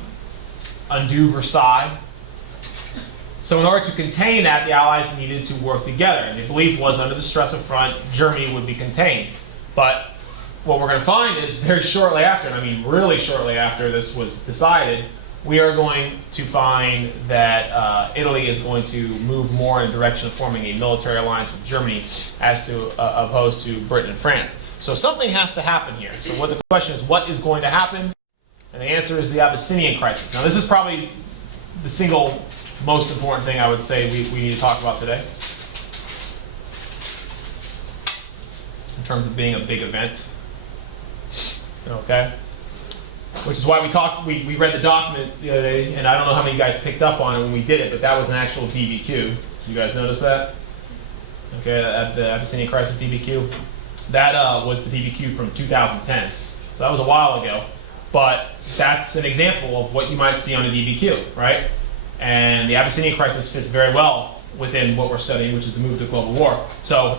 undo Versailles. So in order to contain that, the Allies needed to work together. And the belief was under the Stresa Front, Germany would be contained. But what we're going to find is very shortly after, and I mean really shortly after this was decided, we are going to find that Italy is going to move more in the direction of forming a military alliance with Germany as to opposed to Britain and France. So something has to happen here. So what the question is, what is going to happen? And the answer is the Abyssinian crisis. Now this is probably the single most important thing I would say we need to talk about today in terms of being a big event. Okay? Which is why we read the document the other day, and I don't know how many of you guys picked up on it when we did it, but that was an actual DBQ. You guys notice that? Okay, the Abyssinian Crisis DBQ. That was the DBQ from 2010. So that was a while ago, but that's an example of what you might see on a DBQ, right? And the Abyssinian Crisis fits very well within what we're studying, which is the move to global war. So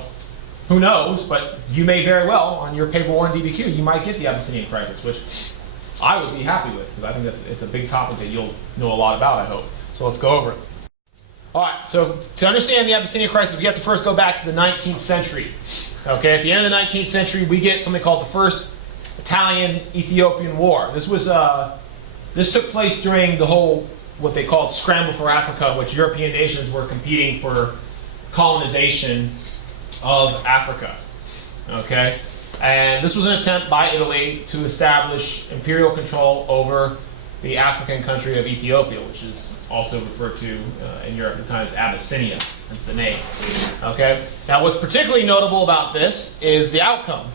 who knows, but you may very well, on your paper 1 DBQ, you might get the Abyssinian Crisis, which I would be happy with, because I think it's a big topic that you'll know a lot about, I hope. So let's go over it. All right, so to understand the Abyssinian Crisis, we have to first go back to the 19th century. Okay, at the end of the 19th century, we get something called the First Italian-Ethiopian War. This took place during the whole, what they called scramble for Africa, which European nations were competing for colonization of Africa. Okay? And this was an attempt by Italy to establish imperial control over the African country of Ethiopia, which is also referred to in Europe at the time as Abyssinia. That's the name. Okay? Now what's particularly notable about this is the outcome.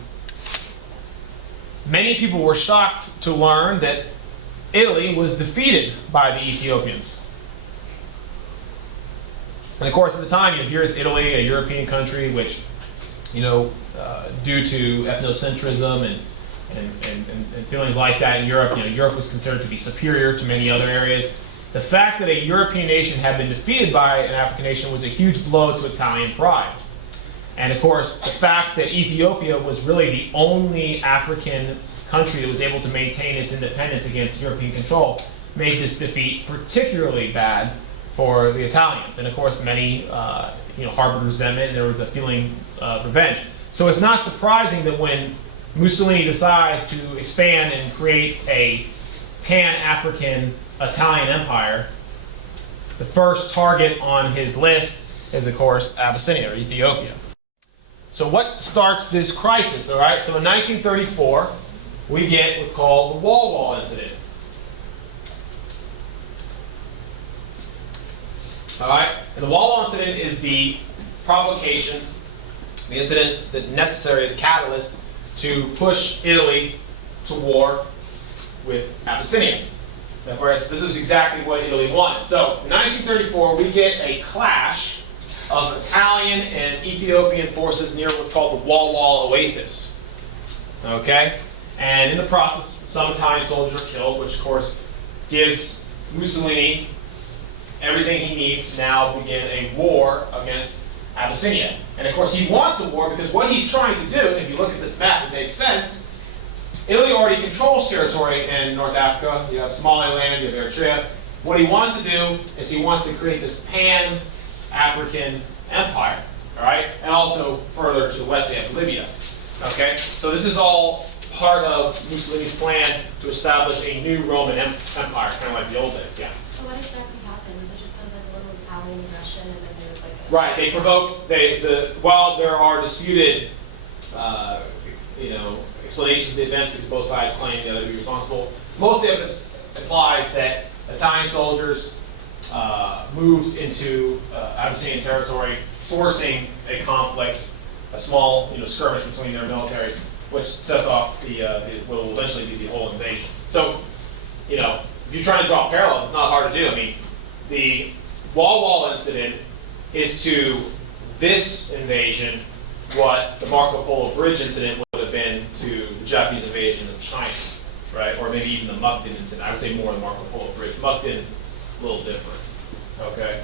Many people were shocked to learn that Italy was defeated by the Ethiopians. And of course at the time, here's Italy, a European country which, due to ethnocentrism and feelings like that in Europe, Europe was considered to be superior to many other areas. The fact that a European nation had been defeated by an African nation was a huge blow to Italian pride. And of course, the fact that Ethiopia was really the only African country that was able to maintain its independence against European control made this defeat particularly bad for the Italians. And of course, many harbored resentment, and there was a feeling of revenge. So it's not surprising that when Mussolini decides to expand and create a pan-African Italian empire, the first target on his list is, of course, Abyssinia, or Ethiopia. So what starts this crisis, all right? So in 1934, we get what's called the Wal-Wal Incident. All right? And the Wal-Wal Incident is the provocation, the incident that necessary, the catalyst, to push Italy to war with Abyssinia. Of course, this is exactly what Italy wanted. So, in 1934, we get a clash of Italian and Ethiopian forces near what's called the Wal-Wal Oasis. Okay? And in the process, some Italian soldiers are killed, which of course gives Mussolini everything he needs to now begin a war against Abyssinia. And of course, he wants a war because what he's trying to do, and if you look at this map, it makes sense. Italy already controls territory in North Africa. You have Somaliland, you have Eritrea. What he wants to do is he wants to create this pan-African empire, all right? And also further to the west, they have Libya. Okay? So this is all part of Mussolini's plan to establish a new Roman empire, kind of like the old days, yeah. So what exactly happened? Was it just kind of like a little Italian aggression, and then there was like a... Right, they provoked, while there are disputed, explanations of the events because both sides claim the other to be responsible, most evidence implies that Italian soldiers moved into Abyssinian territory, forcing a conflict, a small skirmish between their militaries, which sets off what will eventually be the whole invasion. So, if you're trying to draw parallels, it's not hard to do. I mean, the Wal-Wal Incident is to this invasion what the Marco Polo Bridge incident would have been to the Japanese invasion of China, right? Or maybe even the Mukden incident. I would say more the Marco Polo Bridge. Mukden, a little different, okay?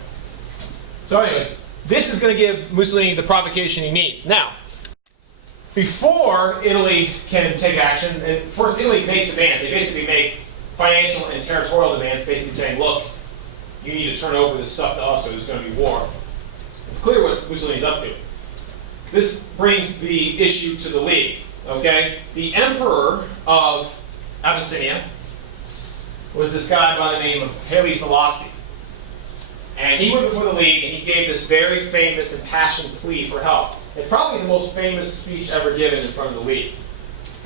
So anyways, this is going to give Mussolini the provocation he needs. Now, before Italy can take action, and of course Italy makes demands. They basically make financial and territorial demands, basically saying, look, you need to turn over this stuff to us or there's going to be war. It's clear what Mussolini's up to. This brings the issue to the League, okay? The emperor of Abyssinia was this guy by the name of Haile Selassie. And he went before the League and he gave this very famous and passionate plea for help. It's probably the most famous speech ever given in front of the League.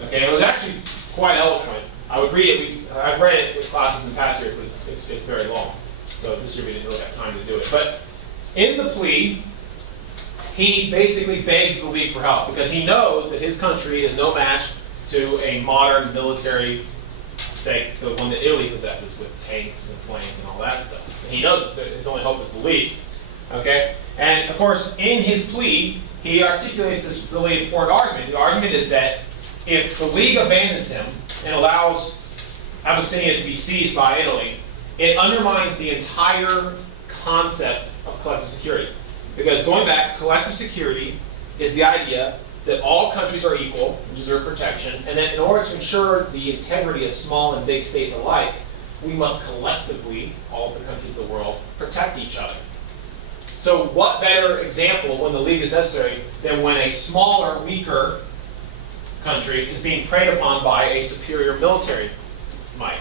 Okay, it was actually quite eloquent. I would read it. I've read it with classes in past years, but it's very long. So this year we didn't really have time to do it. But in the plea, he basically begs the League for help because he knows that his country is no match to a modern military, like the one that Italy possesses with tanks and planes and all that stuff. And he knows that his only hope is the League. Okay? And of course, in his plea, he articulates this really important argument. The argument is that if the League abandons him and allows Abyssinia to be seized by Italy, it undermines the entire concept of collective security. Because going back, collective security is the idea that all countries are equal and deserve protection, and that in order to ensure the integrity of small and big states alike, we must collectively, all the countries of the world, protect each other. So what better example of when the League is necessary than when a smaller, weaker country is being preyed upon by a superior military might?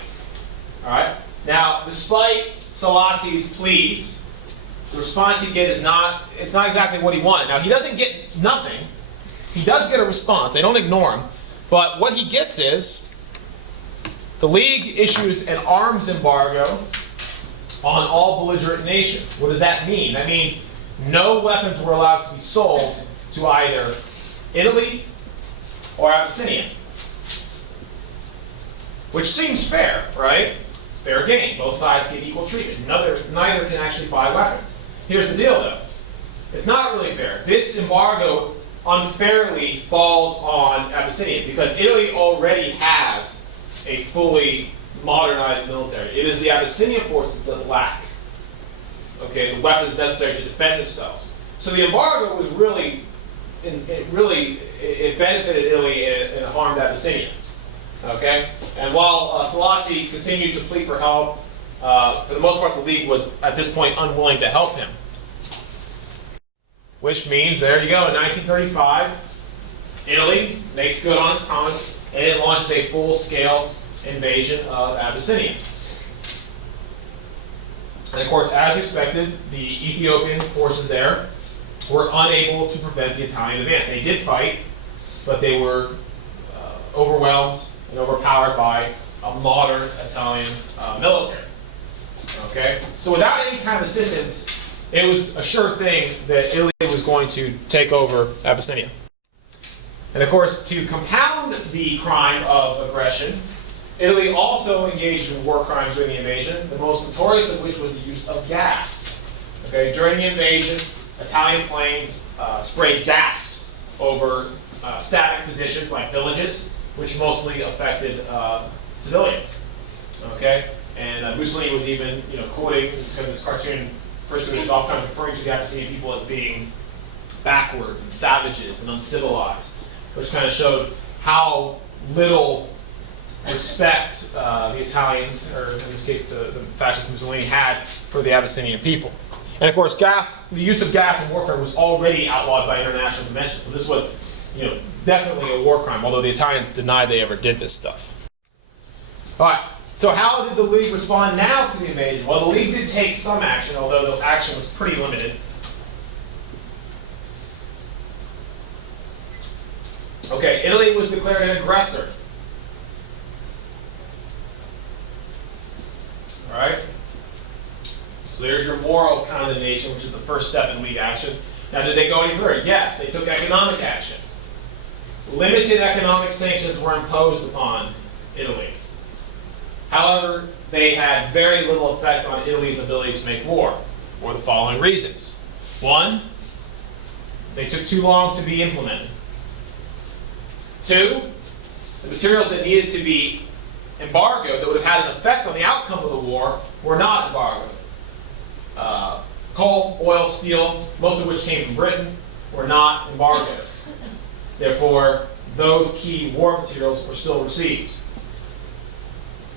All right? Now, despite Selassie's pleas, the response he gets it's not exactly what he wanted. Now, he doesn't get nothing. He does get a response. They don't ignore him. But what he gets is the League issues an arms embargo on all belligerent nations. What does that mean? That means no weapons were allowed to be sold to either Italy or Abyssinia. Which seems fair, right? Fair game. Both sides get equal treatment. Neither can actually buy weapons. Here's the deal, though. It's not really fair. This embargo unfairly falls on Abyssinia because Italy already has a fully modernized military. It is the Abyssinian forces that lack, okay, the weapons necessary to defend themselves. So the embargo was really, it benefited Italy and it harmed Abyssinia. Okay? And while Selassie continued to plead for help, for the most part, the League was at this point unwilling to help him. Which means, there you go, in 1935, Italy makes good on its promise, and it launches a full-scale invasion of Abyssinia. And of course, as expected, the Ethiopian forces there were unable to prevent the Italian advance. They did fight, but they were overwhelmed and overpowered by a modern Italian military. Okay? So without any kind of assistance, it was a sure thing that Italy was going to take over Abyssinia. And of course, to compound the crime of aggression, Italy also engaged in war crimes during the invasion, the most notorious of which was the use of gas. Okay? During the invasion, Italian planes sprayed gas over static positions like villages, which mostly affected civilians. Okay? And Mussolini was even, quoting this cartoon person who was oftentimes referring to the Abyssinian people as being backwards and savages and uncivilized, which kind of showed how little respect the Italians, or in this case the fascist Mussolini, had for the Abyssinian people. And of course, the use of gas in warfare was already outlawed by international conventions. So this was, definitely a war crime, although the Italians denied they ever did this stuff. All right. So how did the League respond now to the invasion? Well, the League did take some action, although the action was pretty limited. Okay, Italy was declared an aggressor. All right? So there's your moral condemnation, which is the first step in League action. Now, did they go any further? Yes, they took economic action. Limited economic sanctions were imposed upon Italy. However, they had very little effect on Italy's ability to make war, for the following reasons. One, they took too long to be implemented. Two, the materials that needed to be embargoed, that would have had an effect on the outcome of the war, were not embargoed. Coal, oil, steel, most of which came from Britain, were not embargoed. Therefore, those key war materials were still received.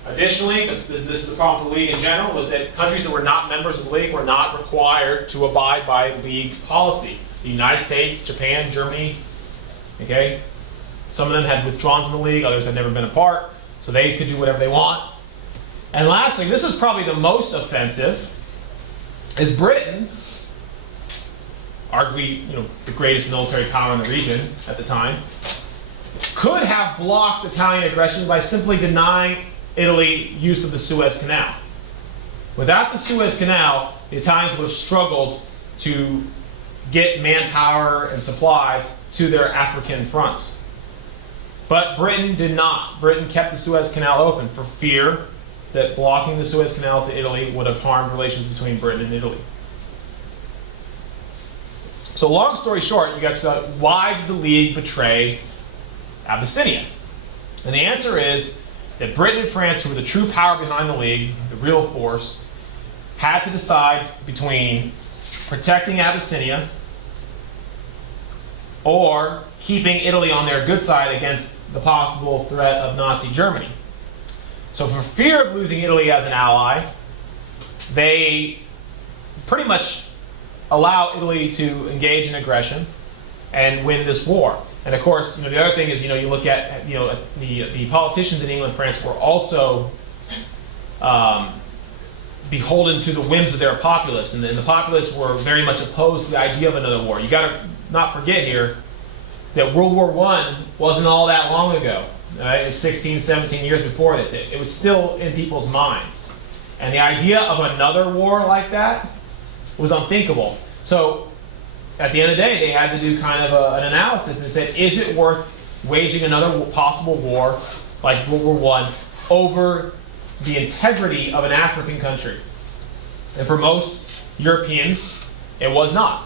Additionally, this is the problem for the League in general, was that countries that were not members of the League were not required to abide by League policy. The United States, Japan, Germany, okay? Some of them had withdrawn from the League, others had never been a part, so they could do whatever they want. And lastly, this is probably the most offensive, is Britain, arguably the greatest military power in the region at the time, could have blocked Italian aggression by simply denying Italy use of the Suez Canal. Without the Suez Canal, the Italians would have struggled to get manpower and supplies to their African fronts. But Britain did not. Britain kept the Suez Canal open for fear that blocking the Suez Canal to Italy would have harmed relations between Britain and Italy. So long story short, you got to why did the League betray Abyssinia? And the answer is that Britain and France, who were the true power behind the League, the real force, had to decide between protecting Abyssinia or keeping Italy on their good side against the possible threat of Nazi Germany. So for fear of losing Italy as an ally, they pretty much allow Italy to engage in aggression and win this war. And of course, the other thing is, you look at, the politicians in England and France were also beholden to the whims of their populace, and the populace were very much opposed to the idea of another war. You got to not forget here that World War I wasn't all that long ago. Right? It was 16, 17 years before this. It was still in people's minds. And the idea of another war like that was unthinkable. So at the end of the day, they had to do kind of an analysis and said, is it worth waging another possible war like World War I over the integrity of an African country? And for most Europeans, it was not.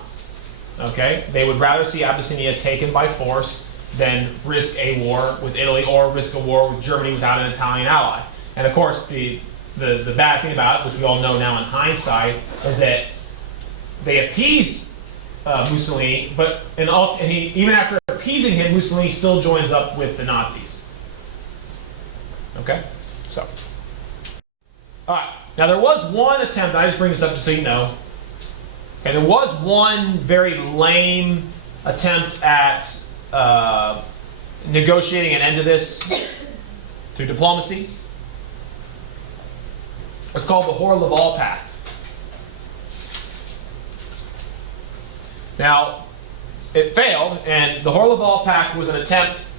Okay? They would rather see Abyssinia taken by force than risk a war with Italy or risk a war with Germany without an Italian ally. And of course, the bad thing about it, which we all know now in hindsight, is that they appeased Mussolini, even after appeasing him, Mussolini still joins up with the Nazis. Okay? So. All right. Now there was one attempt, I just bring this up just so you know. Okay, there was one very lame attempt at negotiating an end to this through diplomacy. It's called the Hoare-Laval Pact. Now, it failed, and the Hoare-Laval Pact was an attempt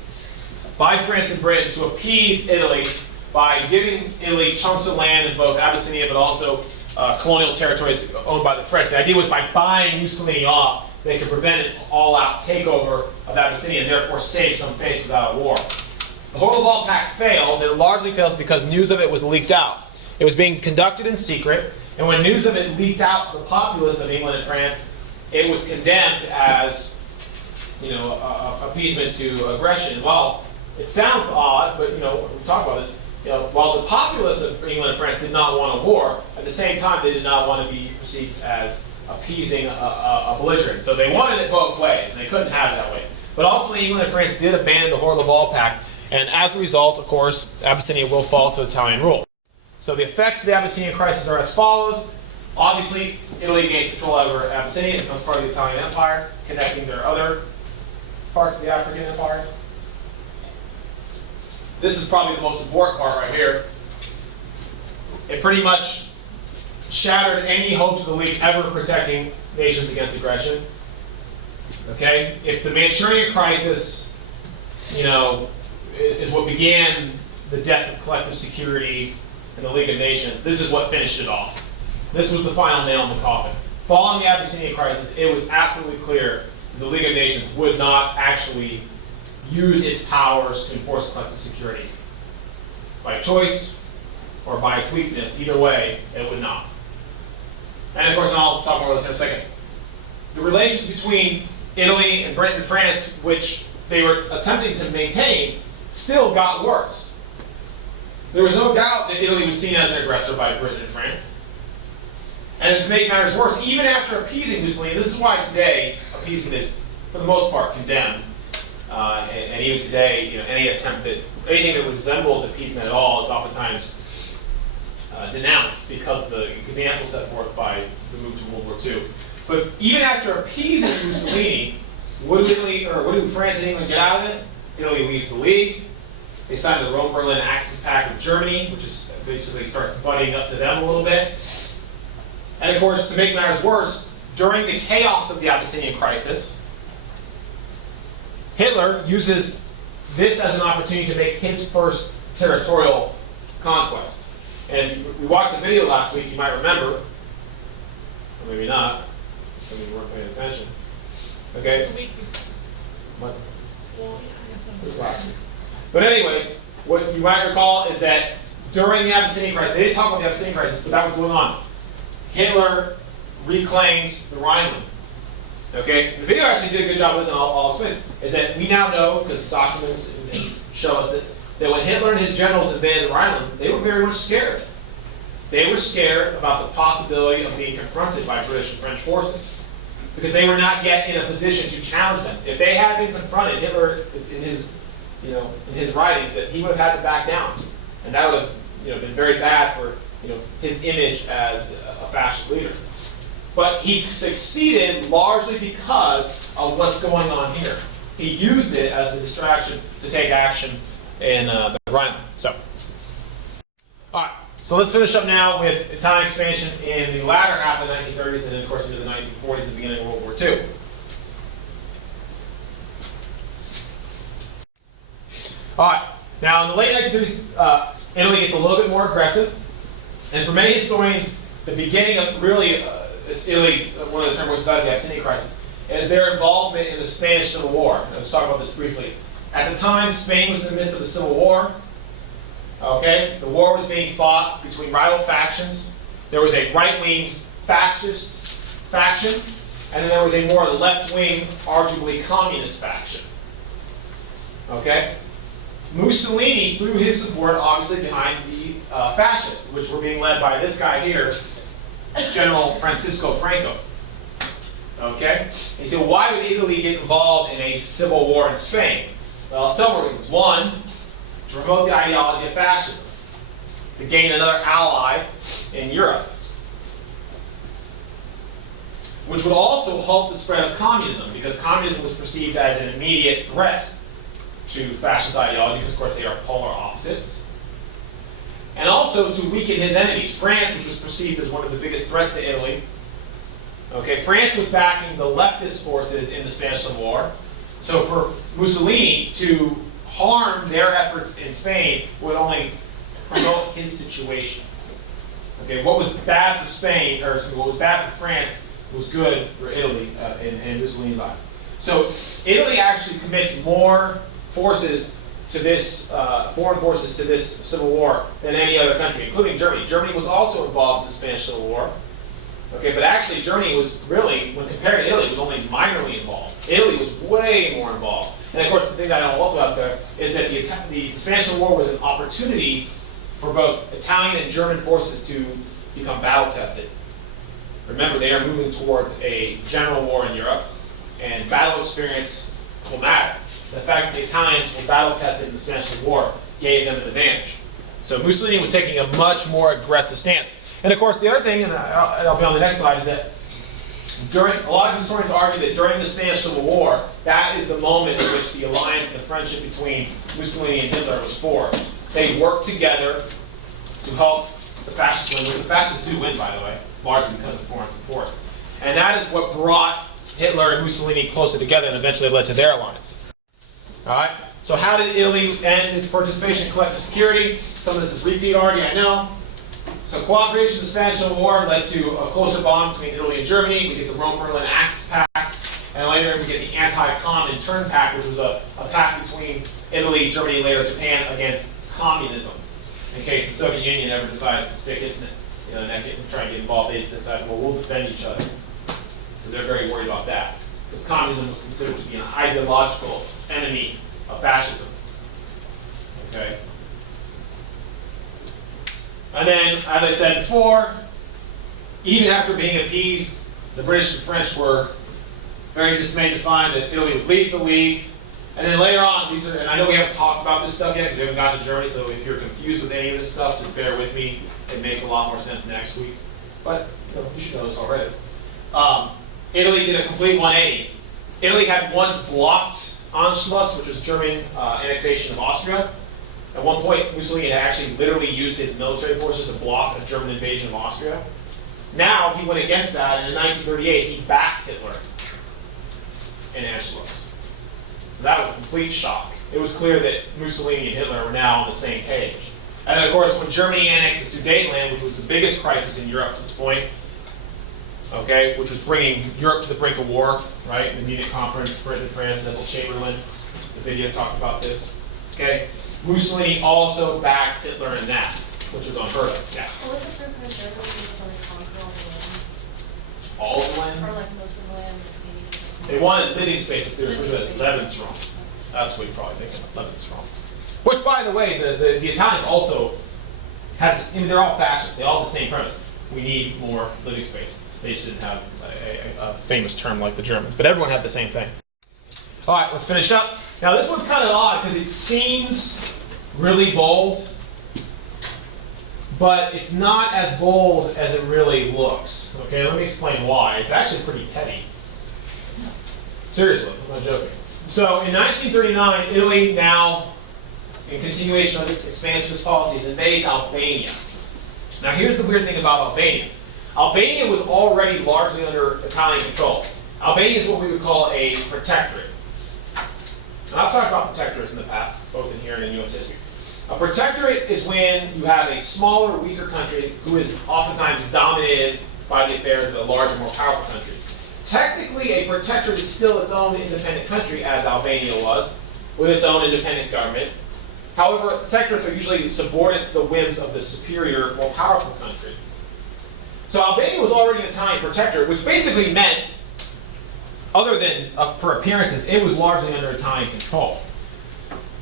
by France and Britain to appease Italy by giving Italy chunks of land in both Abyssinia but also colonial territories owned by the French. The idea was by buying Mussolini off, they could prevent an all-out takeover of Abyssinia and therefore save some face without a war. The Hoare-Laval Pact fails, and it largely fails because news of it was leaked out. It was being conducted in secret, and when news of it leaked out to the populace of England and France, it was condemned as, appeasement to aggression. Well, it sounds odd, but we talk about this. While the populace of England and France did not want a war, at the same time they did not want to be perceived as appeasing a belligerent. So they wanted it both ways, and they couldn't have it that way. But ultimately, England and France did abandon the Hoare-Laval Pact, and as a result, of course, Abyssinia will fall to Italian rule. So the effects of the Abyssinian crisis are as follows. Obviously, Italy gains control over Abyssinia and becomes part of the Italian Empire, connecting their other parts of the African Empire. This is probably the most important part right here. It pretty much shattered any hopes of the League ever protecting nations against aggression. Okay? If the Manchurian crisis, is what began the death of collective security in the League of Nations, this is what finished it off. This was the final nail in the coffin. Following the Abyssinian crisis, it was absolutely clear that the League of Nations would not actually use its powers to enforce collective security. By choice or by its weakness, either way, it would not. And of course, and I'll talk more about this in a second, the relations between Italy and Britain and France, which they were attempting to maintain, still got worse. There was no doubt that Italy was seen as an aggressor by Britain and France. And to make matters worse, even after appeasing Mussolini, this is why today appeasement is, for the most part, condemned. And even today, anything that resembles appeasement at all is oftentimes denounced because of the example set forth by the move to World War II. But even after appeasing Mussolini, what do France and England get out of it? Italy leaves the League. They sign the Rome-Berlin Axis Pact with Germany, which is basically starts butting up to them a little bit. And of course, to make matters worse, during the chaos of the Abyssinian crisis, Hitler uses this as an opportunity to make his first territorial conquest. And if we watched the video last week, you might remember, or maybe not, some of you weren't paying attention. Okay? What? It was last week. But anyways, what you might recall is that during the Abyssinian crisis, they didn't talk about the Abyssinian crisis, but that was going on. Hitler reclaims the Rhineland. Okay? The video actually did a good job of this, and I'll explain this. Is that we now know, because documents show us that when Hitler and his generals invaded the Rhineland, they were very much scared. They were scared about the possibility of being confronted by British and French forces. Because they were not yet in a position to challenge them. If they had been confronted, Hitler, it's in his writings, that he would have had to back down. And that would have been very bad for his image as a fascist leader. But he succeeded largely because of what's going on here. He used it as the distraction to take action in the Rhineland. All right. So let's finish up now with Italian expansion in the latter half of the 1930s and then, of course, into the 1940s and the beginning of World War II. All right. Now, in the late 1930s, Italy gets a little bit more aggressive. And for many historians, the beginning of it's Italy, one of the terms about the Abyssinian crisis, is their involvement in the Spanish Civil War. Let's talk about this briefly. At the time, Spain was in the midst of the Civil War. Okay, the war was being fought between rival factions. There was a right-wing fascist faction, and then there was a more left-wing, arguably communist faction. Okay, Mussolini threw his support obviously behind the fascists, which were being led by this guy here, General Francisco Franco. Okay, and so why would Italy get involved in a civil war in Spain? Well, several reasons. One, to promote the ideology of fascism. to gain another ally in Europe, which would also halt the spread of communism, because communism was perceived as an immediate threat to fascist ideology, because of course they are polar opposites. And also to weaken his enemies. France, which was perceived as one of the biggest threats to Italy. Okay, France was backing the leftist forces in the Spanish Civil War. So for Mussolini to harm their efforts in Spain would only promote his situation. Okay, what was bad for Spain, or what was bad for France, was good for Italy in Mussolini's eyes. So Italy actually commits more forces to this, foreign forces to this civil war than any other country, including Germany. Germany was also involved in the Spanish Civil War. Okay, but actually Germany was really, when compared to Italy, was only minorly involved. Italy was way more involved. And of course, the thing that I also have there is that the Spanish Civil War was an opportunity for both Italian and German forces to become battle tested. Remember, they are moving towards a general war in Europe, and battle experience will matter. The fact that the Italians were battle tested in the Spanish Civil War gave them an advantage. So Mussolini was taking a much more aggressive stance. And of course, the other thing, and I'll be on the next slide, is that a lot of historians argue that during the Spanish Civil War, that is the moment in which the alliance and the friendship between Mussolini and Hitler was formed. They worked together to help the fascists win, which the fascists do win, by the way, largely because of foreign support. And that is what brought Hitler and Mussolini closer together and eventually led to their alliance. All right, so how did Italy end its participation in collective security? Some of this is repeat already, I know. So cooperation in the Spanish Civil War led to a closer bond between Italy and Germany. We get the Rome-Berlin Axis Pact, and later we get the Anti-Comintern Pact, which was a pact between Italy, Germany, and later Japan against communism. In case the Soviet Union ever decides to stick its, try and get involved, they decide, well, we'll defend each other. So they're very worried about that, because communism was considered to be an ideological enemy of fascism. Okay. And then, as I said before, even after being appeased, the British and French were very dismayed to find that Italy would leave the League. And then later on, and I know we haven't talked about this stuff yet because we haven't gotten to Germany, so if you're confused with any of this stuff, just bear with me. It makes a lot more sense next week. But you should know this already. Italy did a complete 180. Italy had once blocked Anschluss, which was German annexation of Austria. At one point, Mussolini had actually literally used his military forces to block a German invasion of Austria. Now, he went against that, and in 1938, he backed Hitler in Anschluss. So that was a complete shock. It was clear that Mussolini and Hitler were now on the same page. And then, of course, when Germany annexed the Sudetenland, which was the biggest crisis in Europe to this point, okay, which was bringing Europe to the brink of war, right? The Munich Conference, Britain, France, Neville Chamberlain, the video talked about this, okay? Mussolini also backed Hitler in that, which was unheard of. Yeah. What was the purpose of conquer All all the land? of the land? Or like most of the land? They wanted living space, but they were Lebensraum. That's what you're probably thinking of, Lebensraum. Which, by the way, the Italians also had this, they're all fascists, they all have the same premise. We need more living space. They just didn't have a famous term like the Germans, but everyone had the same thing. All right, let's finish up. Now this one's kind of odd because it seems really bold, but it's not as bold as it really looks. Okay, let me explain why. It's actually pretty heavy. Seriously, I'm not joking. So in 1939, Italy, now in continuation of its expansionist policies, invades Albania. Now here's the weird thing about Albania. Albania was already largely under Italian control. Albania is what we would call a protectorate. And I've talked about protectorates in the past, both in here and in U.S. history. A protectorate is when you have a smaller, weaker country who is oftentimes dominated by the affairs of a larger, more powerful country. Technically, a protectorate is still its own independent country, as Albania was, with its own independent government. However, protectorates are usually subordinate to the whims of the superior, more powerful country. So Albania was already an Italian protectorate, which basically meant, other than for appearances, it was largely under Italian control.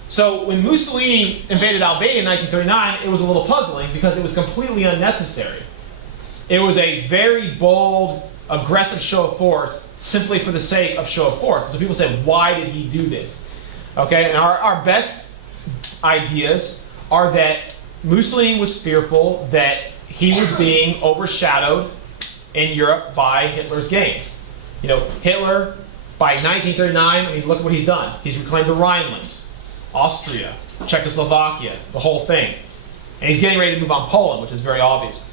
So when Mussolini invaded Albania in 1939, it was a little puzzling because it was completely unnecessary. It was a very bold, aggressive show of force simply for the sake of show of force. So people say, why did he do this? Okay, and our best ideas are that Mussolini was fearful that he was being overshadowed in Europe by Hitler's gains. You know, Hitler, by 1939, I mean, look at what he's done. He's reclaimed the Rhineland, Austria, Czechoslovakia, the whole thing. And he's getting ready to move on Poland, which is very obvious.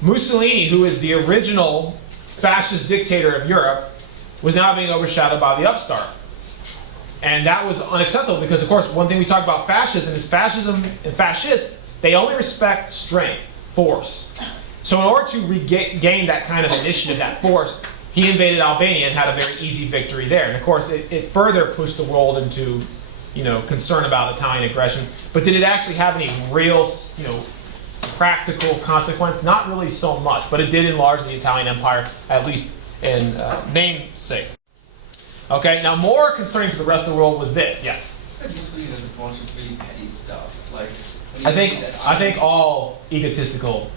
Mussolini, who is the original fascist dictator of Europe, was now being overshadowed by the upstart. And that was unacceptable because, of course, one thing we talk about fascism is fascism and fascists, they only respect strength, force. So in order to regain that kind of initiative, that force, he invaded Albania and had a very easy victory there. And of course, it further pushed the world into, concern about Italian aggression. But did it actually have any real, practical consequence? Not really so much, but it did enlarge the Italian Empire, at least in namesake. Okay, now more concerning to the rest of the world was this. Yes? Mussolini does a bunch of really petty stuff. Like, I think all egotistical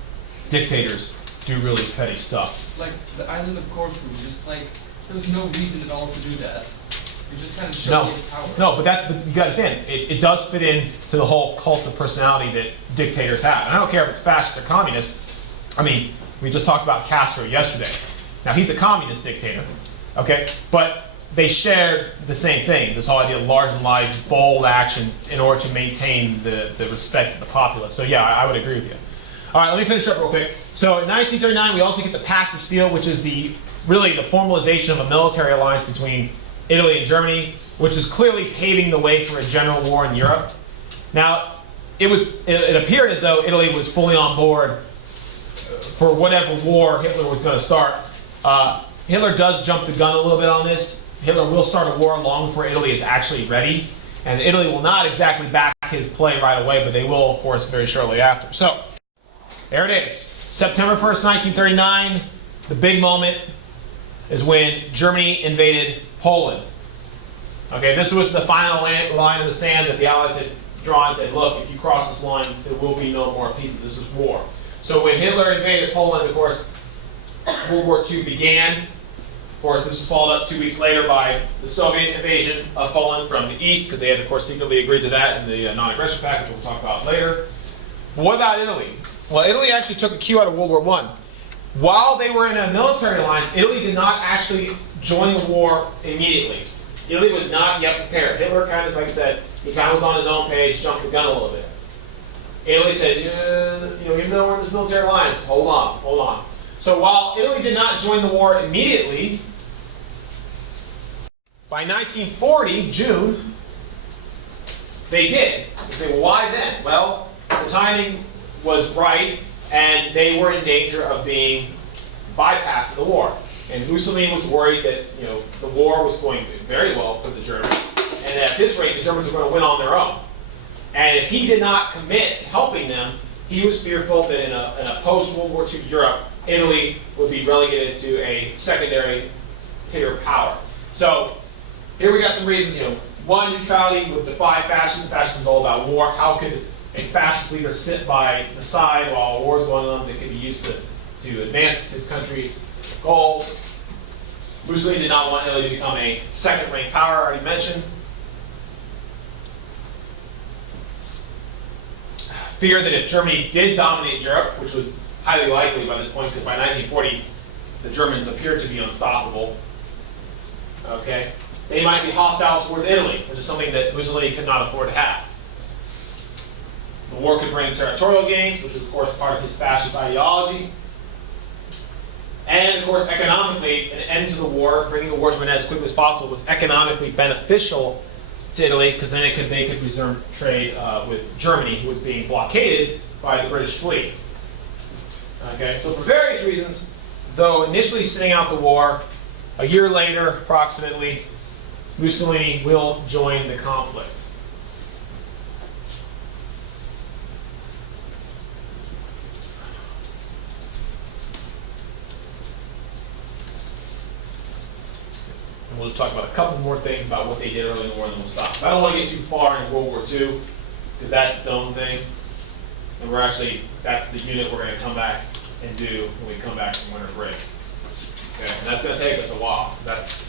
dictators do really petty stuff. Like the island of Corfu, just like there was no reason at all to do that. You just kind of showed power. No, but you gotta understand, it does fit in to the whole cult of personality that dictators have. And I don't care if it's fascist or communist. I mean, we just talked about Castro yesterday. Now he's a communist dictator, okay? But they shared the same thing, this whole idea of large and live, bold action in order to maintain the respect of the populace. So yeah, I would agree with you. All right, let me finish up real quick. So in 1939, we also get the Pact of Steel, which is really the formalization of a military alliance between Italy and Germany, which is clearly paving the way for a general war in Europe. Now, it appeared as though Italy was fully on board for whatever war Hitler was going to start. Hitler does jump the gun a little bit on this. Hitler will start a war long before Italy is actually ready. And Italy will not exactly back his play right away, but they will, of course, very shortly after. So, there it is. September 1st, 1939, the big moment is when Germany invaded Poland. Okay, this was the final line in the sand that the Allies had drawn and said, look, if you cross this line, there will be no more peace. This is war. So when Hitler invaded Poland, of course, World War II began. Of course, this was followed up 2 weeks later by the Soviet invasion of Poland from the east, because they had, of course, secretly agreed to that in the non-aggression pact, which we'll talk about later. But what about Italy? Well, Italy actually took a cue out of World War I. While they were in a military alliance, Italy did not actually join the war immediately. Italy was not yet prepared. Hitler kind of, like I said, he kind of was on his own page, jumped the gun a little bit. Italy said, even though we're in this military alliance, hold on. So while Italy did not join the war immediately, by 1940, June, they did. You say, well, why then? Well, the timing was right, and they were in danger of being bypassed in the war. And Mussolini was worried that the war was going very well for the Germans, and at this rate, the Germans were going to win on their own. And if he did not commit to helping them, he was fearful that in a post-World War II Europe, Italy would be relegated to a secondary tier of power. So here we got some reasons. One, neutrality would defy fascism. Fascism is all about war. How could a fascist leader sit by the side while a war is going on that could be used to advance his country's goals? Mussolini did not want Italy to become a second-rank power, I already mentioned. Fear that if Germany did dominate Europe, which was highly likely by this point, because by 1940 the Germans appeared to be unstoppable, okay, they might be hostile towards Italy, which is something that Mussolini could not afford to have. The war could bring territorial gains, which is of course part of his fascist ideology. And of course, economically, an end to the war, bringing the war to an end as quickly as possible, was economically beneficial to Italy, because then they could resume trade with Germany, who was being blockaded by the British fleet. Okay, so for various reasons, though initially sitting out the war, a year later, approximately, Mussolini will join the conflict. And we'll just talk about a couple more things about what they did early in the war, and then we'll stop. I don't want to get too far into World War II, because that's its own thing. And that's the unit we're going to come back and do when we come back from winter break. Okay, and that's going to take us a while. That's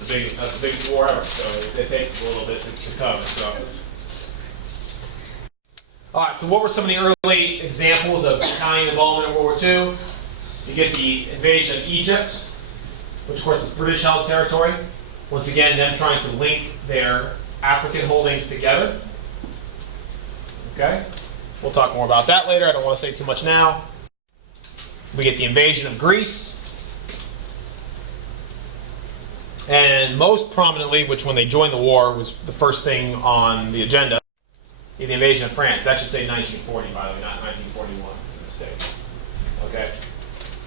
the biggest war ever, so it takes us a little bit to cover. So, All right, so what were some of the early examples of Italian involvement in World War II? You get the invasion of Egypt, which of course is British-held territory. Once again, them trying to link their African holdings together. Okay, we'll talk more about that later. I don't want to say too much now. We get the invasion of Greece. And most prominently, which when they joined the war was the first thing on the agenda, the invasion of France. That should say 1940, by the way, not 1941. It's a mistake. Okay.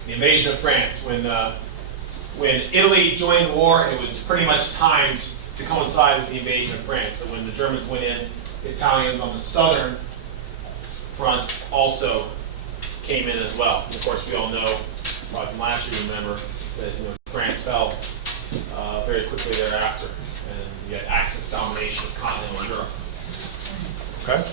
The invasion of France. When Italy joined the war, it was pretty much timed to coincide with the invasion of France. So when the Germans went in, the Italians on the southern front also came in as well. And of course, we all know, probably from last year, remember, that France fell very quickly thereafter. And you had Axis domination of continental Europe. Okay?